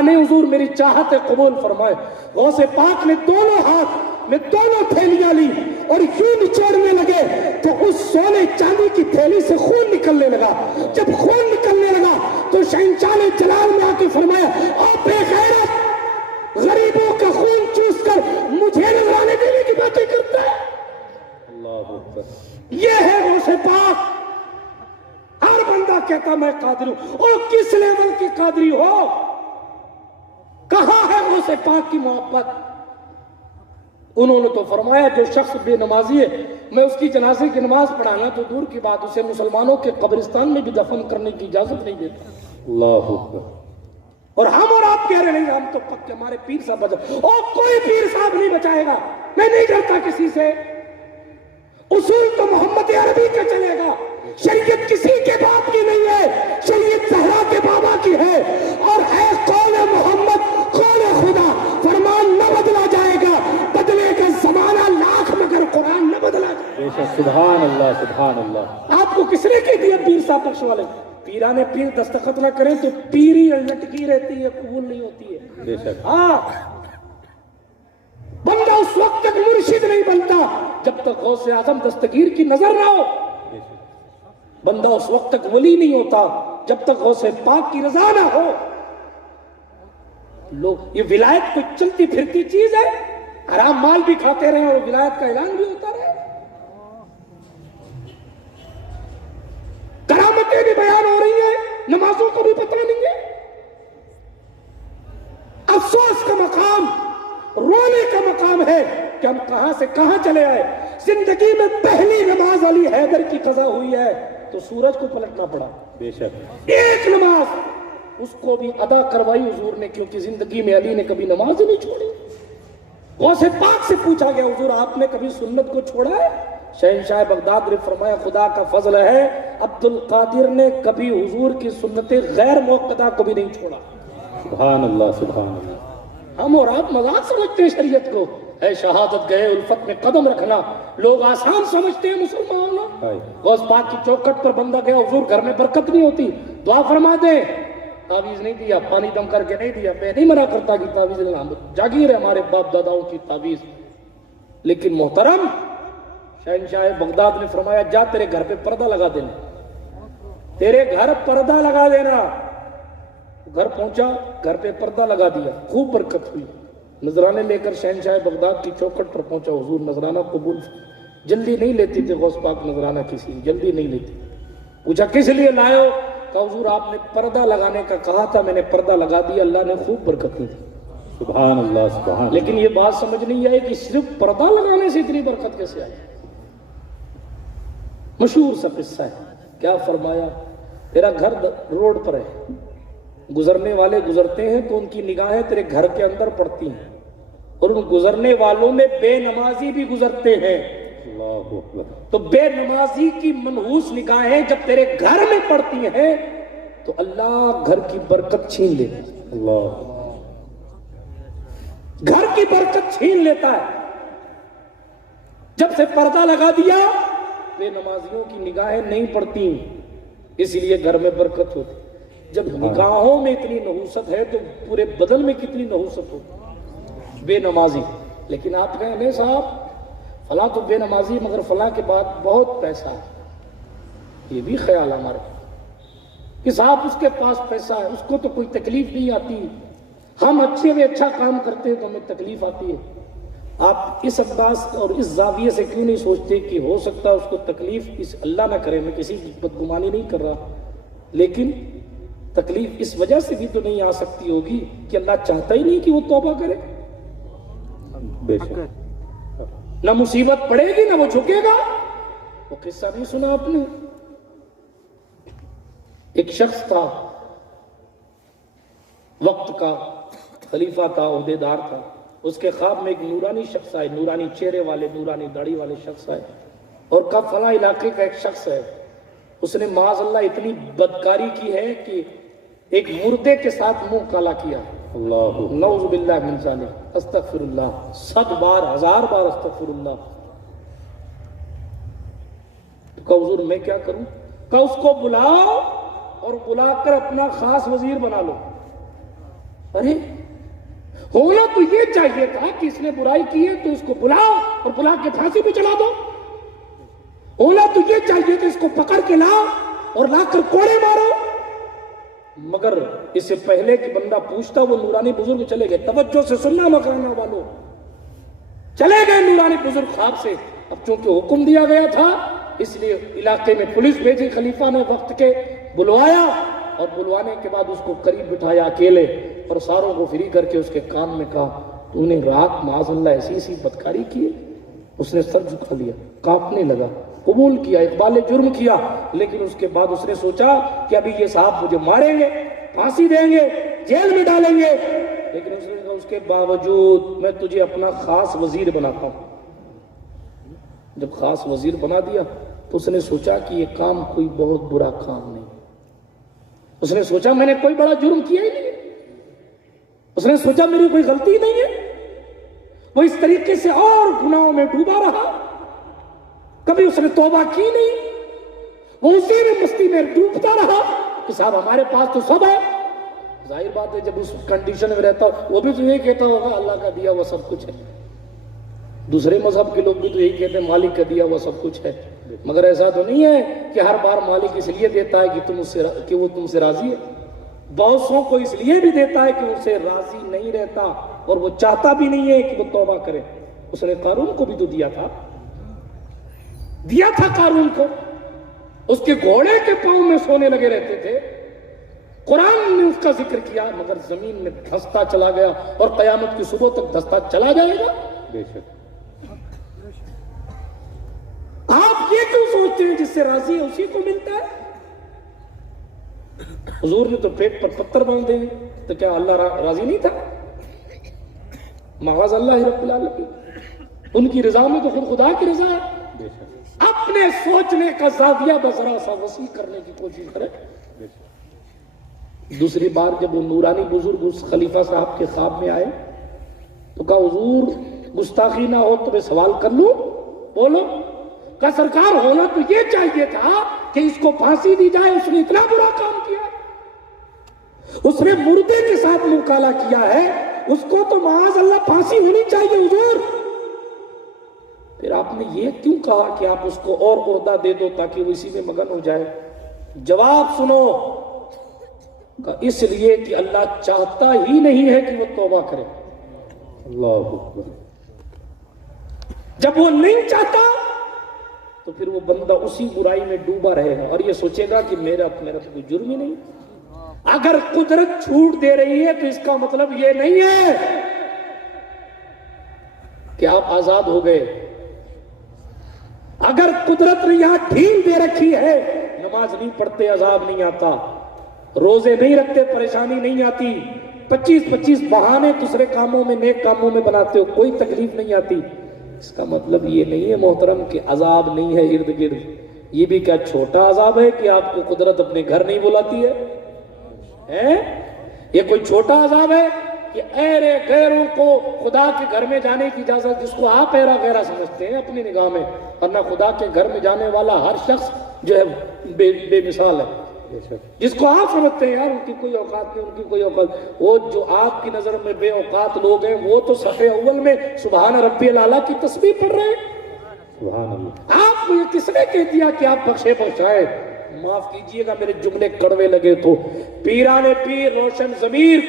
نہیں حضور میری چاہت ہے قبول فرمائے. غوث پاک نے دونوں ہاتھ میں دونوں تھیلیاں لی اور یوں نچوڑنے لگے تو اس سونے چاندی کی تھیلی سے خون نکلنے لگا. جب خون نکلنے لگا تو شہنشاہ نے جلال میں آ کے فرمایا او بے غیرت, غریبوں کا خون چوس کر مجھے نذرانے دینے کی باتیں کرتا ہے. اللہ اکبر. یہ ہے غوث پاک. ہر بندہ کہتا میں قادری ہوں, اور کس لیول کی قادری ہو, کہاں ہے غوث پاک کی محبت. انہوں نے تو فرمایا جو شخص بے نمازی ہے میں اس کی جنازے کی نماز پڑھانا تو دور کی بات, اسے مسلمانوں کے قبرستان میں بھی دفن کرنے کی اجازت نہیں دیتا. اللہ اکبر. اور ہم اور آپ کہہ رہے نہیں ہم تو پکے ہمارے پیر صاحب بچا, اور کوئی پیر صاحب نہیں بچائے گا. میں نہیں ڈرتا کسی سے. اصول تو محمد عربی کا چلے گا. شریعت کسی کے باپ کی نہیں ہے, شریعت زہرا کے بابا کی ہے, اور ہے قول محمد قول خدا. فرمان نہ بدلا جائے گا, بدلے گا زمانہ لاکھ مگر قرآن نہ بدلا جائے گا. سبحان اللہ, سبحان اللہ. آپ آپ کو کس نے کہہ دیا پیر صاحب بخش والے؟ پیرانے پیر دستخط نہ کریں تو پیری لٹکی رہتی ہے، قبول نہیں ہوتی ہے۔ بے شک ہاں، بندہ اس وقت تک مرشد نہیں بنتا جب تک غوث اعظم دستگیر کی نظر نہ ہو، بندہ اس وقت تک ولی نہیں ہوتا جب تک غوث پاک کی رضا نہ ہو۔ لوگ یہ ولایت کوئی چلتی پھرتی چیز ہے؟ حرام مال بھی کھاتے رہے اور ولایت کا اعلان بھی ہوتا رہے، کرامتیں بھی بیان ہو رہی ہیں، نمازوں کو بھی پتہ نہیں ہے۔ افسوس کا مقام، رونے کا مقام ہے کہ ہم کہاں سے کہاں چلے آئے۔ زندگی میں پہلی نماز علی حیدر کی قضا ہوئی ہے تو سورج کو پلٹنا پڑا، بے شک ایک نماز اس کو بھی ادا کروائی حضور نے، کیونکہ زندگی میں علی نے کبھی نماز ہی نہیں چھوڑی۔ غوث پاک سے پوچھا گیا حضور آپ نے کبھی سنت کو چھوڑا ہے؟ شہنشاہ بغداد نے فرمایا خدا کا فضل ہے عبد القادر نے کبھی حضور کی سنت غیر موقدہ کو بھی نہیں چھوڑا۔ سبحان اللہ سبحان اللہ۔ ہم اور آپ مذاق سمجھتے ہیں شریعت کو، اے شہادت گئے الفت میں قدم رکھنا، لوگ آسان سمجھتے ہیں مسلمان ہونا۔ غوث پاک کی چوکھٹ پر بندہ گیا حضور گھر میں برکت نہیں ہوتی، دعا فرما دیں۔ تعویذ نہیں دیا، پانی دم کر کے نہیں دیا، میں نہیں منع کرتا کہ تعویذ لینا، جاگیر ہے ہمارے باپ داداؤں کی تعویذ، لیکن محترم شہنشاہ بغداد نے فرمایا جا تیرے گھر پہ پردہ لگا دینا، تیرے گھر پردہ لگا دینا۔ گھر پہنچا، گھر پہ پردہ لگا دیا، خوب برکت ہوئی۔ نذرانے لے کر شہنشاہ بغداد کی چوکھٹ پر پہنچا، حضور نذرانہ قبول۔ جلدی نہیں لیتی تھے غوث پاک نذرانہ، کسی جلدی نہیں لیتی۔ پوچھا کس لیے لائے ہو؟ کہا حضور آپ نے پردہ لگانے کا کہا تھا، میں نے پردہ لگا دیا، اللہ نے خوب برکت دی۔ سبحان اللہ سبحان اللہ۔ لیکن یہ بات سمجھ نہیں آئی کہ صرف پردہ لگانے سے اتنی برکت کیسے آئی۔ مشہور سا قصہ ہے، کیا فرمایا؟ تیرا گھر روڈ پر ہے، گزرنے والے گزرتے ہیں تو ان کی نگاہیں تیرے گھر کے اندر پڑتی ہیں، اور ان گزرنے والوں میں بے نمازی بھی گزرتے ہیں، اللہ اکبر۔ تو بے نمازی کی منحوس نگاہیں جب تیرے گھر میں پڑتی ہیں تو اللہ گھر کی برکت چھین لیتا ہے، اللہ گھر کی برکت چھین لیتا ہے۔ جب سے پردہ لگا دیا بے نمازیوں کی نگاہیں نہیں پڑتی، اس لیے گھر میں برکت ہوتی۔ جب نگاہوں میں اتنی نحوست ہے تو پورے بدن میں کتنی نحوست ہوتی، بے نمازی۔ لیکن آپ کہیں نہیں صاحب فلاں تو بے نمازی مگر فلاں کے بعد بہت پیسہ ہے، یہ بھی خیال ہمارا کہ صاحب اس کے پاس پیسہ ہے، اس کو تو کوئی تکلیف نہیں آتی، ہم اچھے میں اچھا کام کرتے ہیں تو ہمیں تکلیف آتی ہے۔ آپ اس انداز اور اس زاویے سے کیوں نہیں سوچتے کہ ہو سکتا ہے اس کو تکلیف اس اللہ نہ کرے، میں کسی کی بدگمانی نہیں کر رہا، لیکن تکلیف اس وجہ سے بھی تو نہیں آ سکتی ہوگی کہ اللہ چاہتا ہی نہیں کہ وہ توبہ کرے۔ بے شک نہ مصیبت پڑے گی نہ وہ جھکے گا۔ وہ قصہ نہیں سنا آپ نے؟ ایک شخص تھا، وقت کا خلیفہ تھا، عہدیدار تھا، اس کے خواب میں ایک نورانی شخص آئے، نورانی چہرے والے، نورانی داڑھی والے شخص آئے اور کہا فلاں علاقے کا ایک شخص ہے، اس نے معاذ اللہ اتنی بدکاری کی ہے کہ ایک مردے کے ساتھ منہ کالا کیا، اللہ نعوذ باللہ من ذالک، استغفر اللہ، 100 بار 1000 بار استغفر اللہ۔ تو کہا حضور میں کیا کروں؟ کہا اس کو بلاؤ اور بلا کر اپنا خاص وزیر بنا لو۔ ارے ہونا تو یہ چاہیے تھا کہ اس نے برائی کی ہے تو اس کو بلاؤ اور بلا کے پھانسی پہ چلا دو، ہونا تو یہ چاہیے کہ اس کو پکڑ کے لاؤ اور لا کر کوڑے مارو، مگر اس سے پہلے کہ بندہ پوچھتا وہ نورانی بزرگ چلے گئے۔ توجہ سے سننا مکرانا والوں، چلے گئے نورانی بزرگ خواب سے۔ اب چونکہ حکم دیا گیا تھا اس لیے علاقے میں پولیس بھیجی، خلیفہ نے وقت کے بلوایا اور بلوانے کے بعد اس کو قریب بٹھایا اکیلے اور ساروں کو فری کر کے اس کے کان میں کہا تو نے رات معاذ اللہ ایسی بدکاری کی ہے؟ اس نے سر جھکا لیا، کانپنے لگا، قبول کیا، اقبال جرم کیا، لیکن اس کے بعد اس نے سوچا کہ ابھی یہ صاحب مجھے ماریں گے، پھانسی دیں گے، جیل میں ڈالیں گے، لیکن اس نے کہا اس کے باوجود میں تجھے اپنا خاص وزیر بناتا ہوں۔ جب خاص وزیر بنا دیا تو اس نے سوچا کہ یہ کام کوئی بہت برا کام نہیں، اس نے سوچا میں نے کوئی بڑا جرم کیا ہی نہیں، اس نے سوچا میری کوئی غلطی نہیں ہے۔ وہ اس طریقے سے اور گناہوں میں ڈوبا رہا، کبھی اس نے توبہ کی نہیں، وہ اسی میں مستی میں ڈوبتا رہا کہ صاحب ہمارے پاس تو سب ہے. ظاہر بات ہے جب اس کنڈیشن میں رہتا وہ بھی تو یہی کہتا ہوگا اللہ کا دیا وہ سب کچھ ہے. دوسرے مذہب کے لوگ بھی تو یہی کہتے ہیں مالک کا دیا وہ سب کچھ ہے. مگر ایسا تو نہیں ہے کہ ہر بار مالک اس لیے دیتا ہے کہ وہ تم سے راضی ہے. بہت سو کو اس لیے بھی دیتا ہے کہ ان سے راضی نہیں رہتا اور وہ چاہتا بھی نہیں ہے کہ وہ توبہ کرے. اس نے قارون کو بھی تو دیا تھا قارون کو. اس کے گھوڑے کے پاؤں میں سونے لگے رہتے تھے. قرآن نے اس کا ذکر کیا مگر زمین میں دھستا چلا گیا اور قیامت کی صبح تک دھستا چلا جائے گا. بے شک. آپ یہ کیوں سوچتے ہیں جس سے راضی ہے اسی کو ملتا ہے؟ حضور نے تو پیٹ پر پتھر باندھ دے تو کیا اللہ راضی نہیں تھا؟ معاذ اللہ رب العالمین. ان کی رضا میں تو خود خدا کی رضا ہے. بے شک. اپنے سوچنے کا زاویہ بذرا سا وسیع کرنے کی کوشش کرے. بے شک. دوسری بار جب وہ نورانی بزرگ اس خلیفہ صاحب کے خواب میں آئے تو کہا حضور گستاخی نہ ہو تو میں سوال کر لوں. بولو. کہا سرکار ہونا تو یہ چاہیے تھا کہ اس کو پھانسی دی جائے. اس نے اتنا برا کام کیا, اس نے مردے کے ساتھ منہ کالا کیا ہے, اس کو تو معاذ اللہ پھانسی ہونی چاہیے حضور. پھر آپ نے یہ کیوں کہا کہ آپ اس کو اور عہدہ دے دو تاکہ وہ اسی میں مگن ہو جائے؟ جواب سنو. اس لیے کہ اللہ چاہتا ہی نہیں ہے کہ وہ توبہ کرے. اللہ اکبر. جب وہ نہیں چاہتا تو پھر وہ بندہ اسی برائی میں ڈوبا رہے گا اور یہ سوچے گا کہ میرا تو کوئی جرم ہی نہیں. اگر قدرت چھوٹ دے رہی ہے تو اس کا مطلب یہ نہیں ہے کہ آپ آزاد ہو گئے. اگر قدرت نے یہاں ڈھیل دے رکھی ہے, نماز نہیں پڑھتے عذاب نہیں آتا, روزے نہیں رکھتے پریشانی نہیں آتی, 25 بہانے دوسرے کاموں میں نیک کاموں میں بناتے ہو کوئی تکلیف نہیں آتی, اس کا مطلب یہ نہیں ہے محترم کہ عذاب نہیں ہے ارد گرد. یہ بھی کیا چھوٹا عذاب ہے کہ آپ کو قدرت اپنے گھر نہیں بلاتی ہے؟ یہ کوئی چھوٹا عذاب ہے کہ ایرے غیروں کو خدا کے گھر میں جانے کی اجازت, جس کو آپ ایرا غیرہ سمجھتے ہیں اپنی نگاہ میں, ورنہ خدا کے گھر میں جانے والا ہر شخص جو ہے بے مثال ہے. جس کو آپ سمجھتے ہیں یار ان کی کوئی اوقات نہیں, ان کی کوئی اوقات, وہ جو آپ کی نظر میں بے اوقات لوگ ہیں وہ تو صفحے اول میں سبحان ربی الاعلیٰ کی تسبیح پڑھ رہے ہیں. سبحان اللہ. آپ کو یہ کس نے کہہ دیا کہ آپ بخشے بخشائے؟ معاف کیجئے گا میرے جملے کڑوے لگے تو. پیران پیر روشن ضمیر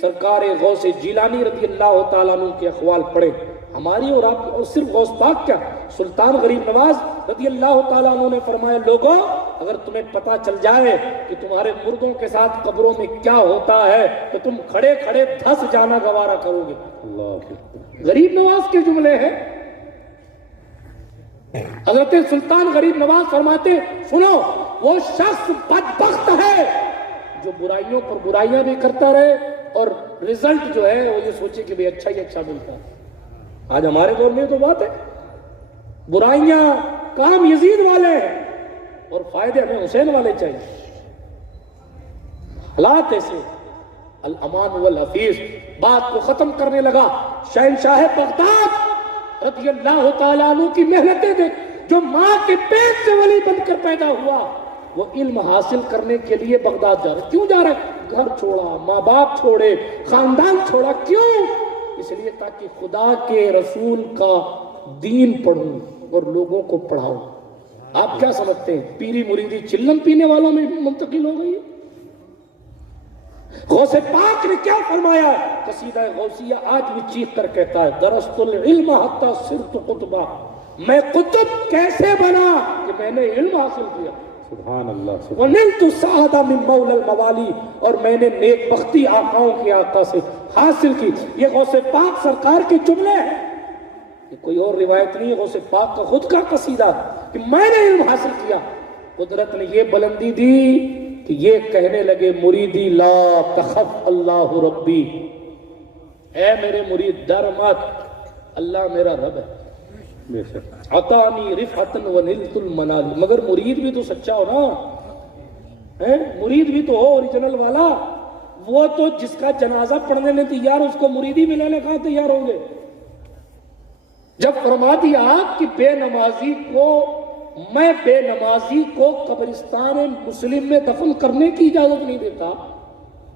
سرکار غوث جیلانی رضی اللہ تعالیٰ عنہ کے اقوال پڑھے. ہماری اور آپ اور صرف غوث پاک کیا, سلطان غریب نواز رضی اللہ تعالیٰ عنہ نے فرمایا لوگوں اگر تمہیں پتا چل جائے کہ تمہارے مردوں کے ساتھ قبروں میں کیا ہوتا ہے تو تم کھڑے کھڑے دھس جانا گوارا کرو گے. اللہ. غریب نواز کے جملے ہیں. حضرت سلطان غریب نواز فرماتے سنو وہ شخص بدبخت ہے جو برائیوں پر برائیاں بھی کرتا رہے اور رزلٹ جو ہے وہ یہ سوچے کہ بھئی اچھا ہی اچھا ملتا ہے. آج ہمارے دور میں تو بات ہے برائیاں کام یزید والے ہیں اور فائدے ہمیں حسین والے چاہیے. حالات ایسے. الامان والحفیظ بات کو ختم کرنے لگا. شہنشاہ بغداد رضی اللہ تعالیٰ عنہ کی محنتیں دیکھ, جو ماں کے پیٹ سے ولی بن کر پیدا ہوا, وہ علم حاصل کرنے کے لیے بغداد جا رہا. کیوں جا رہا ہے؟ گھر چھوڑا, ماں باپ چھوڑے, خاندان چھوڑا. کیوں؟ اس لیے تاکہ خدا کے رسول کا دین پڑھوں اور لوگوں کو پڑھاؤں. آپ کیا سمجھتے ہیں پیری مریدی چلم پینے والوں میں منتقل ہو گئی؟ غوث پاک نے کیا فرمایا؟ قصیدہ غوثیہ آج بھی چیخ کر کہتا ہے درست العلم حتی صرت قطبہ, میں قطب کیسے بنا کہ میں نے علم حاصل کیا. سبحان اللہ. وَنِلْتُ السَّعَادَ مِن مَوْلَى الْمَوَالِي, اور میں نے نیک بختی آقاؤں کے آقا سے حاصل کی. یہ غوث پاک سرکار کے جملے ہیں, یہ کوئی اور روایت نہیں ہے. غوث پاک کا خود کا قصیدہ کہ میں نے علم حاصل کیا. قدرت نے یہ بلندی دی کہ یہ کہنے لگے مریدی لا تخف اللہ ربی, اے میرے مرید ڈر مت, اللہ میرا رب ہے. بے شک. عطانی رفعتا ونلت المنال. مگر مرید بھی تو سچا ہو نا, مرید بھی تو ہو اوریجنل والا. وہ تو جس کا جنازہ پڑھنے نہیں تیار اس کو مریدی میں لینے کہاں تیار ہوں گے؟ جب فرما دیا کہ بے نمازی کو میں بے نمازی کو قبرستان مسلم میں دفن کرنے کی اجازت نہیں دیتا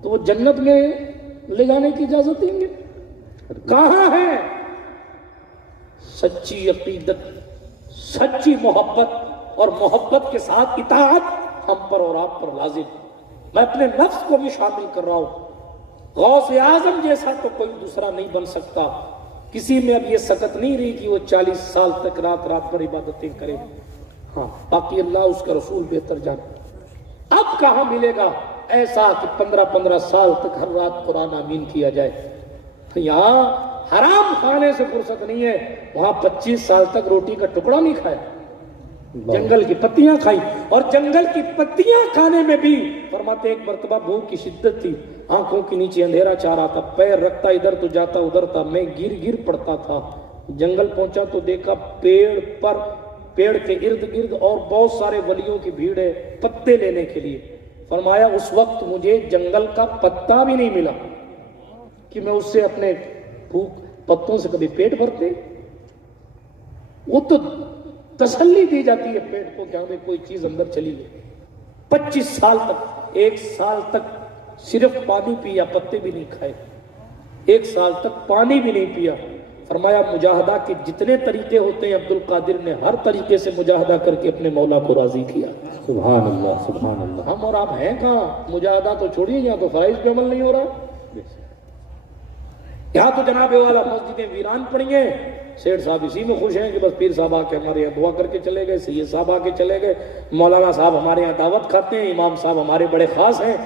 تو وہ جنت میں لے جانے کی اجازت دیں گے؟ کہاں ہے سچی عقیدت، سچی محبت اور محبت کے ساتھ اطاعت ہم پر اور آپ پر لازم؟ میں اپنے نفس کو بھی شامل کر رہا ہوں، غوث اعظم جیسا تو کوئی دوسرا نہیں بن سکتا۔ کسی میں اب یہ سکت نہیں رہی کہ وہ 40 سال تک رات رات پر عبادتیں کرے، ہاں باقی اللہ اس کا رسول بہتر جانے۔ اب کہاں ملے گا ایسا کہ 15 سال تک ہر رات قرآن آمین کیا جائے؟ یہاں حرام کھانے سے فرصت نہیں ہے، وہاں 25 سال تک روٹی کا ٹکڑا نہیں کھائے، جنگل کی پتیاں کھائیں، اور جنگل کی پتیاں کھانے میں بھی فرماتے ایک مرتبہ بھوک کی شدت تھی، آنکھوں کے نیچے اندھیرا چاہ رہا تھا، پیر رکھتا ادھر تو جاتا ادھر تھا، میں گر پڑتا تھا۔ جنگل پہنچا تو دیکھا پیڑ کے ارد گرد اور بہت سارے ولیوں کی بھیڑ ہے پتے لینے کے لیے۔ فرمایا اس وقت مجھے جنگل کا پتا بھی نہیں ملا کہ میں اس سے اپنے پتوں سے کبھی پیٹ بھرتے۔ وہ تو تسلی دی جاتی ہے پیٹ کو کہ ہمیں کوئی چیز اندر چلی گئی۔ 25 سال تک، 1 سال تک صرف پانی پیا، پتے بھی نہیں کھائے، 1 سال تک پانی بھی نہیں پیا۔ فرمایا مجاہدہ کے جتنے طریقے ہوتے ہیں عبد القادر نے ہر طریقے سے مجاہدہ کر کے اپنے مولا کو راضی کیا۔ سبحان اللہ سبحان اللہ۔ ہم اور آپ ہیں کہاں؟ مجاہدہ تو چھوڑیے، یہاں تو فرائض پہ عمل نہیں ہو رہا۔ یہاں تو جناب والا مسجدیں ویران پڑی ہیں، سیٹھ صاحب اسی میں خوش ہیں کہ بس پیر صاحب آ کے ہمارے یہاں دعا کر کے چلے گئے، سید صاحب آ کے چلے گئے، مولانا صاحب ہمارے یہاں دعوت کھاتے ہیں، امام صاحب ہمارے بڑے خاص ہیں۔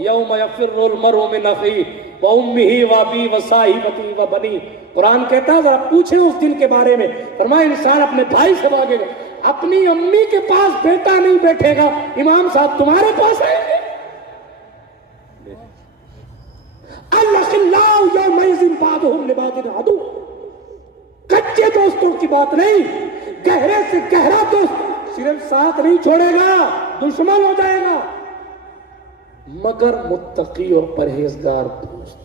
یوم یفر المرء من اخیہ وامہ وابی وصاحبتہ وبنی۔ قرآن کہتا ہے ذرا پوچھیں اس دن کے بارے میں، فرمایا انسان اپنے بھائی سے بھاگے گا، اپنی امی کے پاس بیٹا نہیں بیٹھے گا، امام صاحب تمہارے پاس آئیں گے۔ الاخلاء یومئذ بعضهم لبعض عدو۔ کچے دوستوں کی بات نہیں، گہرے سے گہرا دوست صرف ساتھ نہیں چھوڑے گا، دشمن ہو جائے گا، مگر متقی اور پرہیزگار دوست۔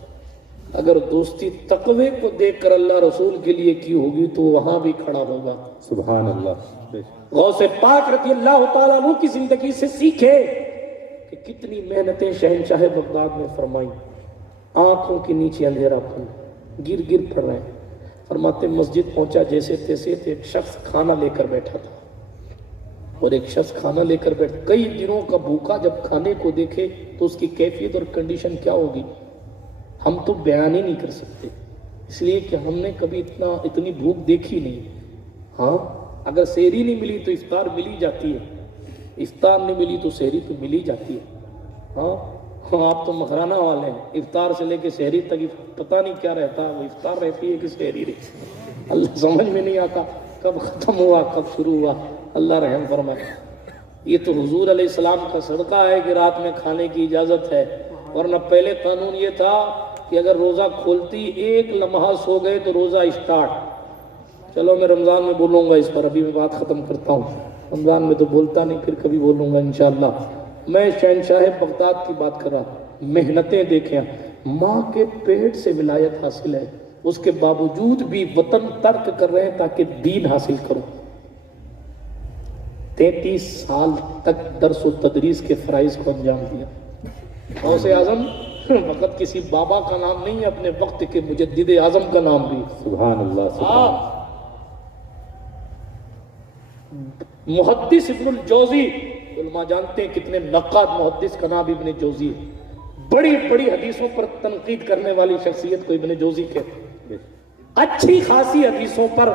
اگر دوستی تقوی کو دیکھ کر اللہ رسول کے لیے کی ہوگی تو وہاں بھی کھڑا ہوگا۔ سبحان اللہ۔ غوث پاک رضی اللہ تعالیٰ عنہ کی زندگی سے سیکھے کہ کتنی محنتیں شہنشاہ بغداد نے فرمائی، آنکھوں کے نیچے اندھیرا پن، گر پڑ رہے ہیں۔ فرماتے مسجد پہنچا جیسے تیسے ایک شخص کھانا لے کر بیٹھا تھا، اور ایک شخص کھانا لے کر بیٹھا، کئی دنوں کا بھوکا جب کھانے کو دیکھے تو اس کی کیفیت اور کنڈیشن کیا ہوگی ہم تو بیان ہی نہیں کر سکتے، اس لیے کہ ہم نے کبھی اتنی بھوک دیکھی نہیں۔ ہاں اگر سحری نہیں ملی تو افطار ملی جاتی ہے، افطار نہیں ملی تو سحری تو ملی جاتی ہے۔ ہاں آپ تو مکرانہ والے ہیں، افطار سے لے کے سحری تک پتہ نہیں کیا رہتا، وہ افطار رہتی ہے کہ سحری رہتی، اللہ سمجھ میں نہیں آتا کب ختم ہوا کب شروع ہوا، اللہ رحم فرمائے۔ یہ تو حضور علیہ السلام کا صدقہ ہے کہ رات میں کھانے کی اجازت ہے، ورنہ پہلے قانون یہ تھا کہ اگر روزہ کھولتی 1 لمحہ سو گئے تو روزہ اسٹارٹ۔ چلو میں رمضان میں بولوں گا اس پر، ابھی میں بات ختم کرتا ہوں، رمضان میں تو بولتا نہیں، پھر کبھی بولوں گا انشاءاللہ۔ میں شہنشاہ بغداد کی بات کر رہا ہوں، محنتیں دیکھیں، ماں کے پیٹ سے ولایت حاصل ہے، اس کے باوجود بھی وطن ترک کر رہے ہیں تاکہ دین حاصل کرو۔ 33 سال تک درس و تدریس کے فرائض کو انجام دیا۔ غوث اعظم وقت کسی بابا کا نام نہیں ہے، اپنے وقت کے مجدد اعظم کا نام بھی۔ سبحان اللہ سبحان اللہ۔ محدث ابن الجوزی، علماء جانتے ہیں کتنے نقاد محدث کا نام ابن جوزی، بڑی بڑی حدیثوں پر تنقید کرنے والی شخصیت کو ابن جوزی کہتے ہیں، اچھی خاصی حدیثوں پر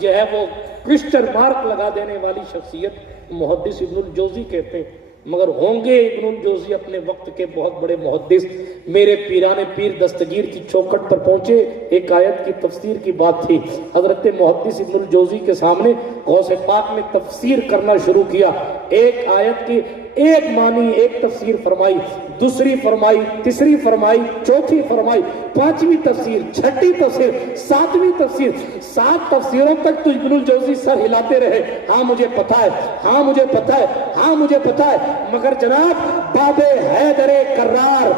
جو ہے وہ کرسچن مارک لگا دینے والی شخصیت محدث ابن الجوزی کہتے ہیں، مگر ہوں گے ابن الجوزی اپنے وقت کے بہت بڑے محدث۔ میرے پیران پیر دستگیر کی چوکھٹ پر پہنچے، ایک آیت کی تفسیر کی بات تھی، حضرت محدث ابن الجوزی کے سامنے غوث پاک نے تفسیر کرنا شروع کیا، ایک آیت کی ایک معنی ایک تفسیر فرمائی، دوسری فرمائی، تیسری فرمائی، چوتھی فرمائی، پانچویں تفسیر، چھٹی تفسیر، ساتویں تفسیر، 7 تفسیروں تک تو ابن الجوزی سر ہلاتے رہے، ہاں مجھے پتا ہے، ہاں مجھے پتا ہے، ہاں مجھے پتا ہے، مگر جناب باب حیدر کرار،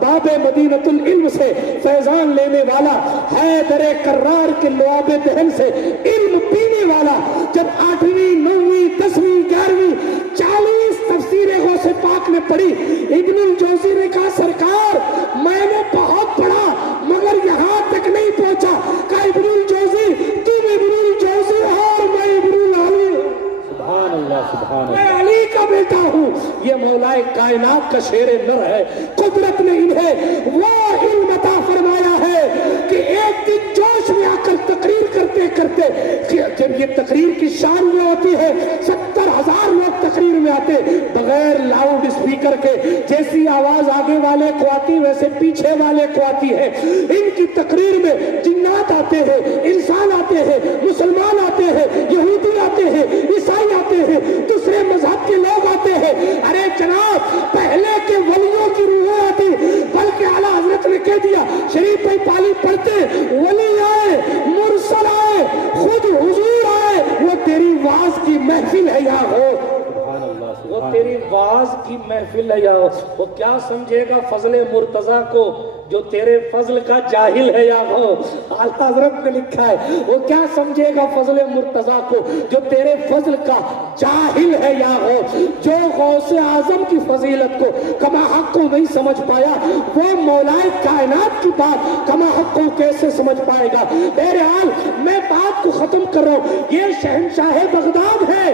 باب مدینۃ العلم سے فیضان لینے والا، حیدر کرار کے لعاب دہن سے علم پینے والا، جب 8ویں 9ویں 10ویں 11ویں 40 تفسیریں غوث پاک نے پڑھی، ابن الجوزی نے کہا سرکار میں نے بہت پڑھا مگر یہاں تک نہیں پہنچا۔ کہا ابن الجوزی تم ابن الجوزی اور میں ابن العلی ہوں، سبحان اللہ سبحان میں اللہ علی کا بیٹا ہوں۔ یہ مولا کائنات کا شیر نر ہے، قدرت نے انہیں وہ علم عطا فرمایا ہے کہ ایک دن جوش میں آ کر تقریر کرتے کرتے، جب یہ تقریر کی شان میں ہوتی ہے 70,000 لوگ تقریر میں آتے بغیر لاؤڈ اسپیکر کے، جیسی آواز آگے والے کو آتی ویسے پیچھے والے کو آتی ہے۔ ان کی تقریر میں جنات آتے ہیں، انسان آتے ہیں، مسلمان آتے ہیں، یہودی آتے ہیں، عیسائی آتے ہیں، دوسرے مذہب کے لوگ آتے ہیں۔ ارے جناب پہلے کے ولیوں کی روحیں آتی، بلکہ اعلیٰ حضرت نے کہہ دیا شریف بھائی پالی پڑھتے ولی آئے، مرسل آئے، خود حضور آئے، وہ تیری واز کی محفل ہے یا ہو، سبحان اللہ وہ سبحان تیری واز کی محفل ہے یا ہو۔ وہ کیا سمجھے گا فضل مرتضیٰ کو جو تیرے فضل کا جاہل ہے یا ہو، اعلیٰ حضرت نے لکھا ہے وہ کیا سمجھے گا فضل مرتضیٰ کو جو تیرے فضل کا جاہل ہے یا ہو۔ جو غوث اعظم کی فضیلت کو کما حق کو نہیں سمجھ پایا وہ مولائے کائنات کی بات کما حق کو کیسے سمجھ پائے گا۔ بہرحال میں بات کو ختم کر رہا ہوں، یہ شہنشاہ بغداد ہے،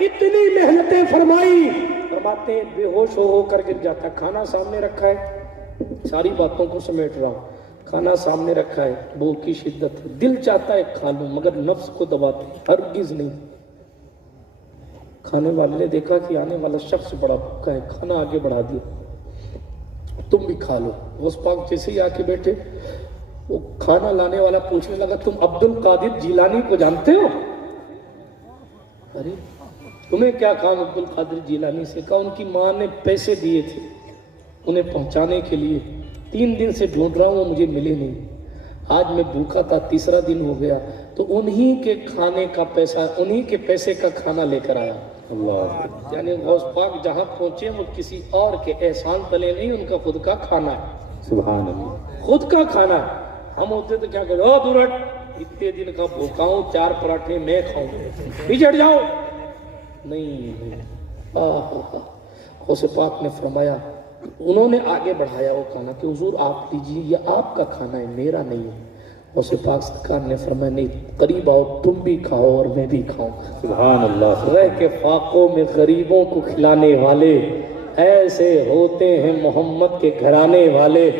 اتنی محنتیں فرمائی، فرماتے ہیں بے ہوش ہو کر گر جاتا، کھانا سامنے رکھا ہے، ساری باتوں کو سمیٹ رہا ہوں، کھانا سامنے رکھا ہے، بھوک کی شدت ہے، دل چاہتا ہے کھا لوں مگر نفس کو دباتے ہرگز نہیں۔ کھانے والے نے دیکھا کہ آنے والا شخص بڑا بھوکا ہے، کھانا آگے بڑھا دیا، تم بھی کھا لو۔ غوث پاک جیسے ہی آ کے بیٹھے، وہ کھانا لانے والا پوچھنے لگا تم عبد القادر جیلانی کو جانتے ہو؟ ارے تمہیں کیا کام عبد القادر جیلانی سے؟ کہا ان کی ماں نے پیسے دیے تھے انہیں پہنچانے کے لیے، 3 دن سے ڈھونڈ رہا ہوں وہ مجھے ملے نہیں، آج میں بھوکا تھا، تیسرا دن ہو گیا تو انہی کے کھانے کا پیسہ، انہی کے پیسے کا کھانا لے کر آیا۔ اللہ یعنی غوث پاک جہاں پہنچے وہ کسی اور کے احسان تلے نہیں، ان کا خود کا کھانا ہے، سبحان اللہ خود کا کھانا ہے۔ ہم ہوتے تو کیا کرو، دورٹ اتنے دن کا بھوکا ہوں، 4 پراٹھے میں کھاؤں، پیچھے ہٹ جاؤ، نہیں۔ غوث پاک نے فرمایا، انہوں نے آگے بڑھایا وہ کھانا کہ حضور آپ لیجیے، یہ آپ کا کھانا ہے میرا نہیں ہے۔ غوث پاک سرکار نے فرمایا نہیں، قریب آؤ تم بھی کھاؤ اور میں بھی کھاؤں۔ سبحان اللہ رہ کے فاقوں میں غریبوں کو کھلانے والے ایسے ہوتے ہیں محمد کے گھرانے والے،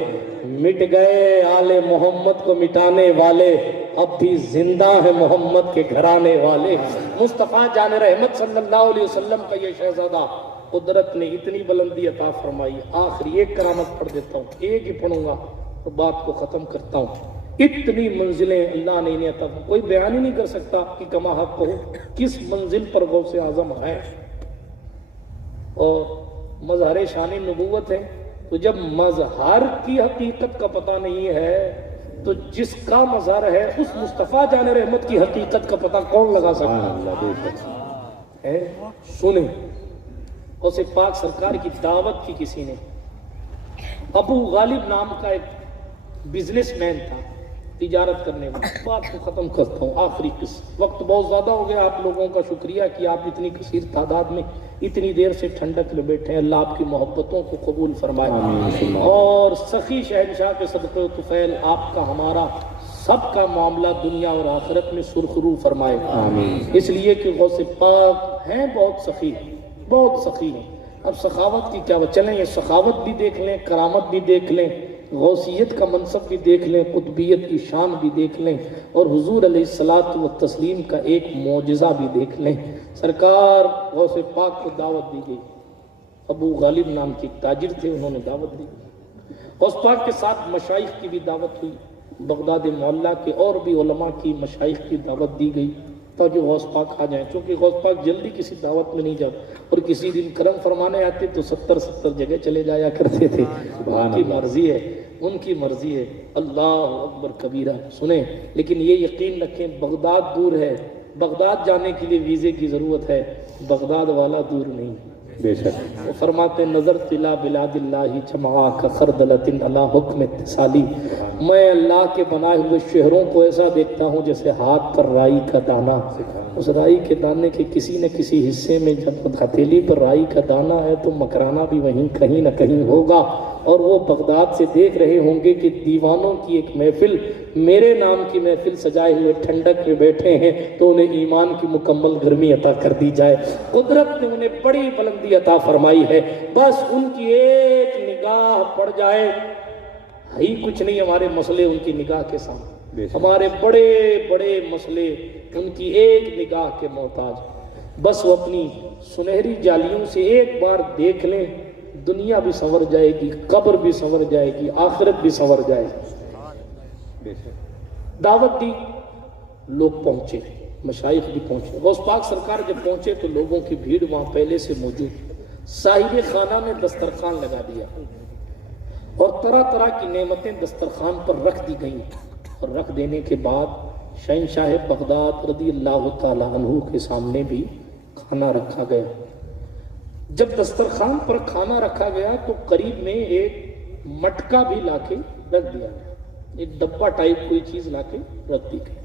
مٹ گئے آل محمد کو مٹانے والے، اب بھی زندہ ہیں محمد کے گھرانے والے۔ مصطفیٰ جان رحمت صلی اللہ علیہ وسلم کا یہ شہزادہ، قدرت نے اتنی بلندی عطا فرمائی۔ آخری ایک کرامت پڑھ دیتا ہوں، ایک ہی پڑھوں گا اور بات کو ختم کرتا ہوں۔ اتنی منزلیں اللہ نے انہیں عطا، کوئی بیان ہی نہیں کر سکتا کہ کما حق ہو کس منزل پر غوث اعظم ہے۔ اور مظہر شان نبوت ہے، تو جب مظہر کی حقیقت کا پتہ نہیں ہے تو جس کا مظہر ہے اس مصطفیٰ جان رحمت کی حقیقت کا پتہ کون لگا سکتا سبحان اللہ بے شک ہے؟ سنیں، غوث پاک سرکار کی دعوت کی کسی نے، ابو غالب نام کا ایک بزنس مین تھا، تجارت کرنے والا۔ بات کو ختم کرتا ہوں، آخری قصہ، وقت بہت زیادہ ہو گیا، آپ لوگوں کا شکریہ کہ آپ اتنی کثیر تعداد میں اتنی دیر سے ٹھنڈک میں بیٹھے ہیں، اللہ آپ کی محبتوں کو قبول فرمائے، اور سخی شہنشاہ کے صدقے طفیل آپ کا ہمارا سب کا معاملہ دنیا اور آخرت میں سرخرو فرمائے، اس لیے کہ غوث پاک ہیں بہت سخی، بہت سخی ہیں۔ اب سخاوت کی کیا بات، چلیں یہ سخاوت بھی دیکھ لیں، کرامت بھی دیکھ لیں، غوثیت کا منصب بھی دیکھ لیں، قطبیت کی شان بھی دیکھ لیں، اور حضور علیہ الصلاۃ والتسلیم کا ایک معجزہ بھی دیکھ لیں۔ سرکار غوث پاک کو دعوت دی گئی، ابو غالب نام کے تاجر تھے، انہوں نے دعوت دی۔ غوث پاک کے ساتھ مشائخ کی بھی دعوت ہوئی، بغداد معلیٰ کے اور بھی علماء کی مشائخ کی دعوت دی گئی تاکہ غوث پاک آ جائیں، چونکہ غوث پاک جلدی کسی دعوت میں نہیں جاتے، اور کسی دن کرم فرمانے آتے تو 70 جگہ چلے جایا کرتے تھے۔ ان کی مرضی ہے، ان کی مرضی ہے، اللہ اکبر کبیرہ۔ سنیں، لیکن یہ یقین رکھیں بغداد دور ہے، بغداد جانے کے لیے ویزے کی ضرورت ہے، بغداد والا دور نہیں۔ بے شک وہ فرماتے نظر تلا بلاد اللہ جمعا کا خردلت علی حکم اتصالی، میں اللہ کے بنائے ہوئے شہروں کو ایسا دیکھتا ہوں جیسے ہاتھ پر رائی کا دانہ. اس رائی کے دانے کے کسی نہ کسی حصے میں جب ہتھیلی پر رائی کا دانہ ہے تو مکرانہ بھی وہیں کہیں نہ کہیں ہوگا. اور وہ بغداد سے دیکھ رہے ہوں گے کہ دیوانوں کی ایک محفل میرے نام کی محفل سجائے ہوئے ٹھنڈک میں بیٹھے ہیں تو انہیں ایمان کی مکمل گرمی عطا کر دی جائے. قدرت نے انہیں بڑی بلندی عطا فرمائی ہے. بس ان کی ایک نگاہ پڑ جائے, ہی کچھ نہیں ہمارے مسئلے ان کی نگاہ کے سامنے. ہمارے بڑے بڑے مسئلے ان کی ایک نگاہ کے محتاج. بس وہ اپنی سنہری جالیوں سے ایک بار دیکھ لیں, دنیا بھی سنور جائے گی, قبر بھی سنور جائے گی, آخرت بھی سنور جائے گی. دعوت دی, لوگ پہنچے, مشائخ بھی پہنچے. غوث پاک سرکار جب پہنچے تو لوگوں کی بھیڑ وہاں پہلے سے موجود. صاحب خانہ نے دسترخوان لگا دیا اور طرح طرح کی نعمتیں دسترخوان پر رکھ دی گئیں. اور رکھ دینے کے بعد شہنشاہ بغداد رضی اللہ تعالی عنہ کے سامنے بھی کھانا رکھا گیا. جب دسترخوان پر کھانا رکھا گیا تو قریب میں ایک مٹکا بھی لا کے رکھ دیا گیا, ایک ڈبہ ٹائپ کوئی چیز لا کے رکھ دی گئی.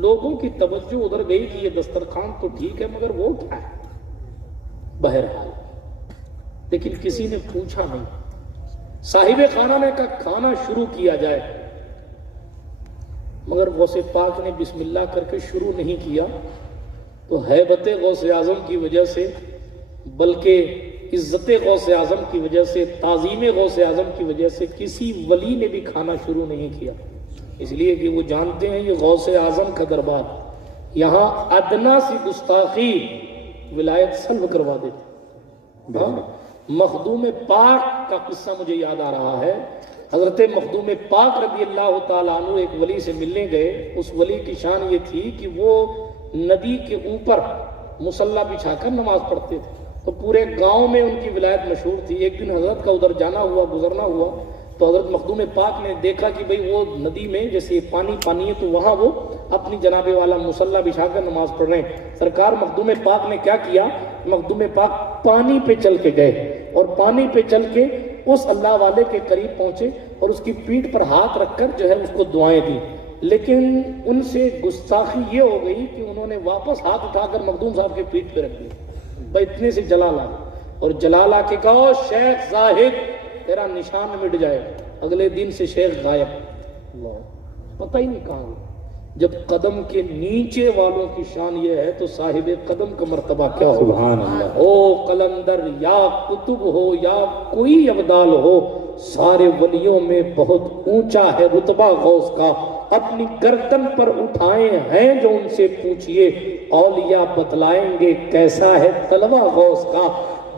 لوگوں کی توجہ ادھر گئی کہ یہ دسترخوان تو ٹھیک ہے مگر وہ کیا ہے. بہرحال لیکن کسی نے پوچھا نہیں. صاحب خانہ نے کہا کھانا شروع کیا جائے, مگر غوث پاک نے بسم اللہ کر کے شروع نہیں کیا تو ہیبت غوث اعظم کی وجہ سے, بلکہ عزت غوث اعظم کی وجہ سے, تعظیم غوث اعظم کی وجہ سے کسی ولی نے بھی کھانا شروع نہیں کیا. اس لیے کہ وہ جانتے ہیں یہ غوث اعظم کا دربار, یہاں ادنا سی گستاخی ولایت سلب کروا دیتے. مخدوم پاک کا قصہ مجھے یاد آ رہا ہے. حضرت مخدوم پاک رضی اللہ تعالیٰ عنہ ایک ولی سے ملنے گئے. اس ولی کی شان یہ تھی کہ وہ ندی کے اوپر مصلی بچھا کر نماز پڑھتے تھے, تو پورے گاؤں میں ان کی ولایت مشہور تھی. ایک دن حضرت کا ادھر جانا ہوا, گزرنا ہوا, تو حضرت مخدوم پاک نے دیکھا کہ بھئی وہ ندی میں جیسے پانی ہے تو وہاں وہ اپنی جناب والا مصلی بچھا کر نماز پڑھ رہے ہیں. سرکار مخدوم پاک نے کیا کیا, مخدوم پاک پانی پہ چل کے گئے اور پانی پہ چل کے اس اللہ والے کے قریب پہنچے اور اس کی پیٹھ پر ہاتھ رکھ کر جو ہے اس کو دعائیں دی. لیکن ان سے گستاخی یہ ہو گئی کہ انہوں نے واپس ہاتھ اٹھا کر مخدوم صاحب کے پیٹھ پہ رکھ دیا. بھائی اتنے سے جلال آ اور جلال آ کے کہو شیخ زاہد تیرا نشان مٹ جائے. اگلے دن سے شیخ غائب, پتہ ہی نہیں کہاں. جب قدم کے نیچے والوں کی شان یہ ہے تو صاحب قدم کا مرتبہ کیا ہو. سبحان اللہ. او قلندر یا قطب ہو یا کوئی ابدال ہو, سارے ولیوں میں بہت اونچا ہے رتبہ غوث کا. اپنی گردن پر اٹھائے ہیں جو ان سے پوچھئے, اولیاء بتلائیں گے کیسا ہے طلبہ غوث کا.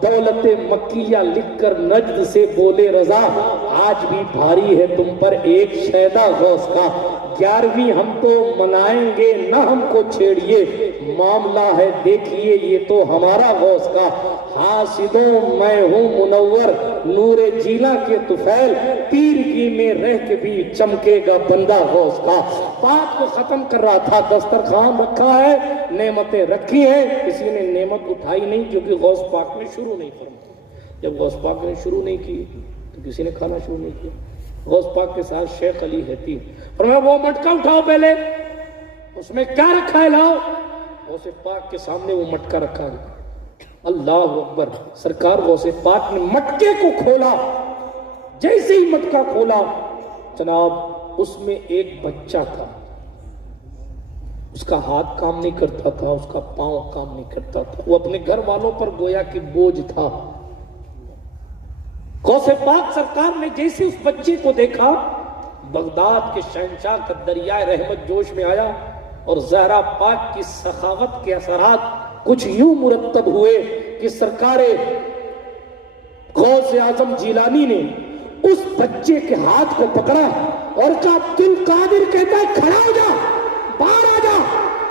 دولت مکیہ لکھ کر نجد سے بولے رضا, آج بھی بھاری ہے تم پر ایک شیدا غوث کا. 11ویں ہم تو منائیں گے نہ ہم کو چھیڑیے, معاملہ ہے دیکھیے یہ تو ہمارا غوث کا. حاسدوں میں ہوں منور نور جیلا کے طفیل, تیرگی میں رہ کے بھی چمکے گا بندہ غوث کا. بات کو ختم کر رہا تھا, دسترخوان رکھا ہے, نعمتیں رکھی ہیں, کسی نے نعمت اٹھائی نہیں کیونکہ غوث پاک نے شروع نہیں فرمایا. جب غوث پاک نے شروع نہیں کی تو کسی نے کھانا شروع نہیں کیا. غوث پاک کے ساتھ شیخ علی حتیم فرمایا وہ مٹکا اٹھاؤ, پہلے اس میں کیا رکھا ہے لاؤ. غوث پاک کے سامنے وہ مٹکا رکھا ہے. اللہ اکبر. سرکار غوث پاک نے مٹکے کو کھولا, جیسے ہی مٹکا کھولا جناب اس میں ایک بچہ تھا. اس کا ہاتھ کام نہیں کرتا تھا, اس کا پاؤں کام نہیں کرتا تھا, وہ اپنے گھر والوں پر گویا کہ بوجھ تھا. غوث پاک سرکار نے جیسے اس بچے کو دیکھا, بغداد کے شہنشاہ کا دریائے رحمت جوش میں آیا اور زہرا پاک کی سخاوت کے اثرات کچھ یوں مرتب ہوئے کہ سرکار غوث اعظم جیلانی نے اس بچے کے ہاتھ کو پکڑا اور کہا عبد القادر کہتا ہے کھڑا ہو جا, باہر آ جا.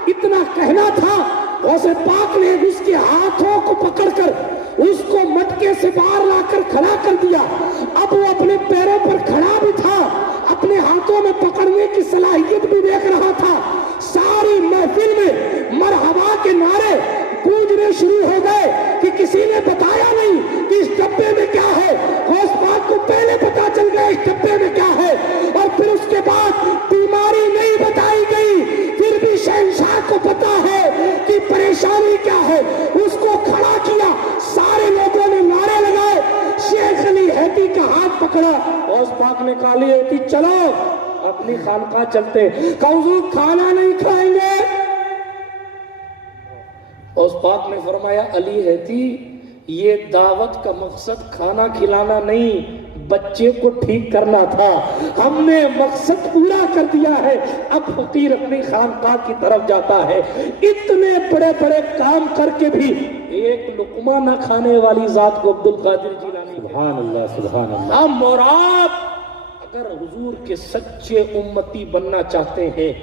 اتنا کہنا تھا, غوث پاک نے اس کے ہاتھوں کو پکڑ کر اس کو مٹکے سے باہر لا کر کھڑا کر دیا. اب وہ اپنے پیروں پر کھڑا بھی تھا, اپنے ہاتھوں میں پکڑنے کی صلاحیت بھی دیکھ رہا تھا. ساری محفل میں مرحبا کے نعرے گونجنے شروع ہو گئے کہ کسی نے بتایا نہیں کہ اس ڈبے میں کیا ہے. غوث پاک کو پہلے پتا چل گیا اس ڈبے میں کیا ہے, اور پھر اس کے کی پریشانی کیا ہے اس کو کھڑا کیا، سارے لوگوں نے نعرے لگائے، شیخ علی ہیتی کا ہاتھ پکڑا، غوث پاک نے کہا علی ہیتی چلو اپنی خانقاہ چلتے، کہا حضور کھانا نہیں کھائیں گے۔ غوث پاک نے فرمایا علی ہیتی یہ دعوت کا مقصد کھانا کھلانا نہیں، بچے کو ٹھیک کرنا تھا، ہم نے مقصد پورا کر دیا ہے، اب فقیر اپنی خانقاہ کی طرف جاتا ہے۔ اتنے بڑے بڑے کام کر کے بھی ایک لقمہ نہ کھانے والی ذات کو عبد القادر جیلانی سبحان اللہ سبحان اللہ۔ ہم اور آپ اگر حضور کے سچے امتی بننا چاہتے ہیں،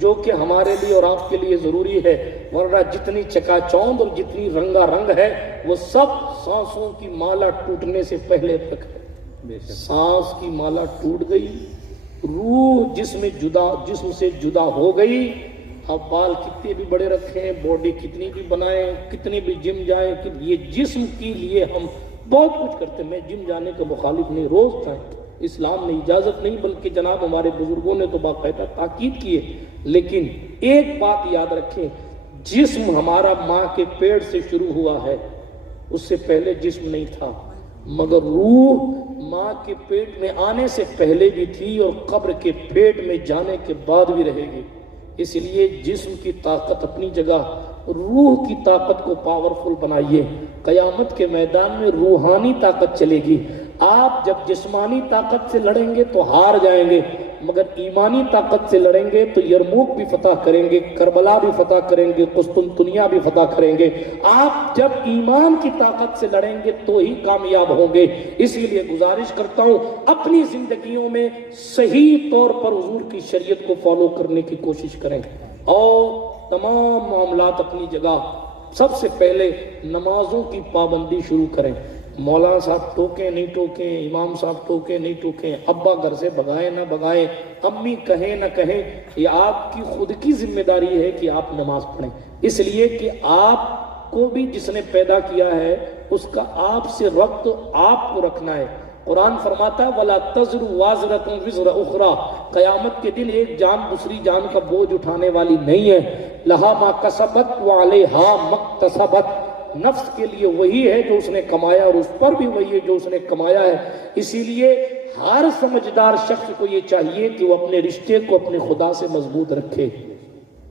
جو کہ ہمارے لیے اور آپ کے لیے ضروری ہے، ورنہ جتنی چکا چوند اور جتنی رنگا رنگ ہے وہ سب سانسوں کی مالا ٹوٹنے سے پہلے تک ہے۔ سانس کی مالا ٹوٹ گئی، روح جسم سے جدا ہو گئی، اب بال کتنے بھی بڑے رکھیں، باڈی کتنی بھی بنائیں، کتنے بھی جم جائیں، کہ یہ جسم کے لیے ہم بہت کچھ کرتے ہیں۔ میں جم جانے کا مخالف نہیں، روز کھائیں، اسلام نے اجازت نہیں، بلکہ جناب ہمارے بزرگوں نے تو باقاعدہ تاکید کی ہے، لیکن ایک بات یاد رکھیں، جسم ہمارا ماں کے پیٹ سے شروع ہوا ہے، اس سے پہلے جسم نہیں تھا، مگر روح ماں کے پیٹ میں آنے سے پہلے بھی تھی اور قبر کے پیٹ میں جانے کے بعد بھی رہے گی۔ اس لیے جسم کی طاقت اپنی جگہ، روح کی طاقت کو پاورفل بنائیے۔ قیامت کے میدان میں روحانی طاقت چلے گی۔ آپ جب جسمانی طاقت سے لڑیں گے تو ہار جائیں گے، مگر ایمانی طاقت سے لڑیں گے تو یرموک بھی فتح کریں گے، کربلا بھی فتح کریں گے، قسطنطنیہ بھی فتح کریں گے۔ آپ جب ایمان کی طاقت سے لڑیں گے تو ہی کامیاب ہوں گے۔ اسی لیے گزارش کرتا ہوں اپنی زندگیوں میں صحیح طور پر حضور کی شریعت کو فالو کرنے کی کوشش کریں، اور تمام معاملات اپنی جگہ۔ سب سے پہلے نمازوں کی پابندی شروع کریں۔ مولانا صاحب ٹوکیں نہیں ٹوکیں، امام صاحب ٹوکیں نہیں ٹوکیں، ابا گھر سے بھگائیں نہ بھگائیں، امی کہیں نہ کہیں، یہ آپ کی خود کی ذمہ داری ہے کہ آپ نماز پڑھیں، اس لیے کہ آپ کو بھی جس نے پیدا کیا ہے اس کا آپ سے ربط آپ کو رکھنا ہے۔ قرآن فرماتا ہے وَلَا تَزْرُ وَازِرَةٌ وِزْرَ أُخْرَى، قیامت کے دن ایک جان دوسری جان کا بوجھ اٹھانے والی نہیں ہے۔ لَهَا مَا كَسَبَتْ وَعَلَيْهَا مَا اكْتَسَبَتْ، نفس کے لیے وہی ہے جو اس نے کمایا اور اس پر بھی وہی ہے جو اس نے کمایا ہے۔ اسی لیے ہر سمجھدار شخص کو یہ چاہیے کہ وہ اپنے رشتے کو اپنے خدا سے مضبوط رکھے،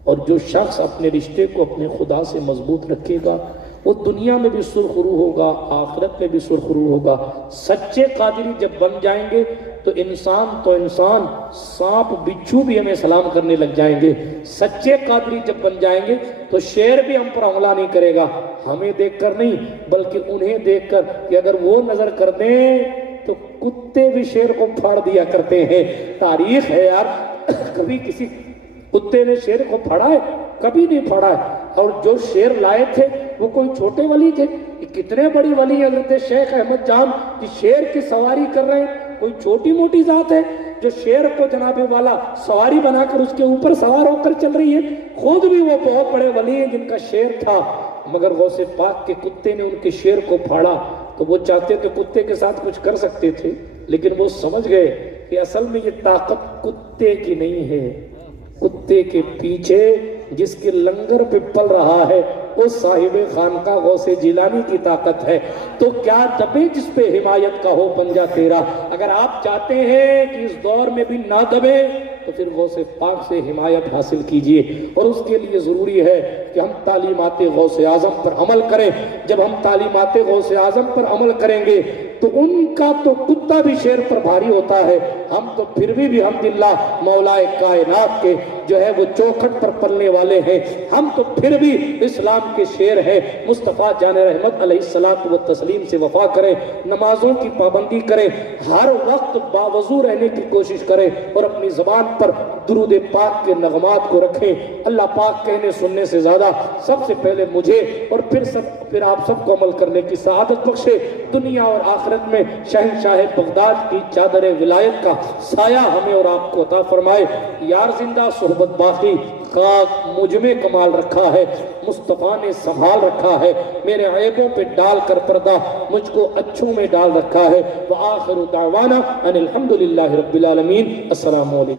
اور جو شخص اپنے رشتے کو اپنے خدا سے مضبوط رکھے گا وہ دنیا میں بھی سرخرو ہوگا، آخرت میں بھی سرخرو ہوگا۔ سچے قادری جب بن جائیں گے تو انسان سانپ بچھو بھی ہمیں سلام کرنے لگ جائیں گے۔ سچے قادری جب بن جائیں گے تو شیر بھی ہم پر حملہ نہیں کرے گا، ہمیں دیکھ کر نہیں بلکہ انہیں دیکھ کر، کہ اگر وہ نظر کر دیں تو کتے بھی شیر کو پھاڑ دیا کرتے ہیں۔ تاریخ ہے یار، کبھی کسی کتے نے شیر کو پھاڑا ہے؟ کبھی نہیں پھاڑا ہے۔ اور جو شیر لائے تھے وہ کوئی چھوٹے ولی تھے؟ کتنے بڑی ولی حضرت شیخ احمد جان کہ شیر کی سواری کر رہے ہیں، کوئی چھوٹی موٹی ذات ہے جو شیر کو جناب والا سواری بنا کر اس کے اوپر سوار ہو کر چل رہی ہے؟ خود بھی وہ بہت بڑے ولی ہیں جن کا شیر تھا، مگر غوث پاک کے کتے نے ان کے شیر کو پھاڑا تو وہ چاہتے تو کتے کے ساتھ کچھ کر سکتے تھے، لیکن وہ سمجھ گئے کہ اصل میں یہ طاقت کتے کی نہیں ہے، کتے کے پیچھے جس کے لنگر پہ پل رہا ہے اس صاحب خانقاہ غوث جیلانی کی طاقت ہے۔ تو کیا دبے جس پہ حمایت کا ہو پنجہ تیرا۔ اگر آپ چاہتے ہیں کہ اس دور میں بھی نہ دبے تو پھر غوث پاک سے حمایت حاصل کیجئے، اور اس کے لیے ضروری ہے کہ ہم تعلیمات غوث اعظم پر عمل کریں۔ جب ہم تعلیمات غوث اعظم پر عمل کریں گے تو ان کا تو کتا بھی شیر پر بھاری ہوتا ہے، ہم تو پھر بھی الحمدللہ مولا کائنات کے جو ہے وہ چوکھٹ پر پلنے والے ہیں، ہم تو پھر بھی اسلام کے شیر ہیں۔ مصطفیٰ جان رحمت علیہ الصلوۃ والتسلیم سے وفا کریں، نمازوں کی پابندی کریں، ہر وقت باوضو رہنے کی کوشش کریں، اور اپنی زبان پر درود پاک کے نغمات کو رکھیں۔ اللہ پاک کہنے سننے سے زیادہ سب سے پہلے مجھے اور پھر آپ سب کو عمل کرنے کی سعادت بخشے، دنیا اور آخرت میں شہنشاہ بغداد کی چادر ولایت کا سایہ ہمیں اور آپ کو عطا فرمائے۔ یار زندہ صحبت باقی، خاک مجھ میں کمال رکھا ہے، مصطفیٰ نے سنبھال رکھا ہے، میرے عیبوں پہ ڈال کر پردہ مجھ کو اچھوں میں ڈال رکھا ہے۔ وآخر دعوانا ان الحمدللہ رب العالمین۔ السلام علیکم۔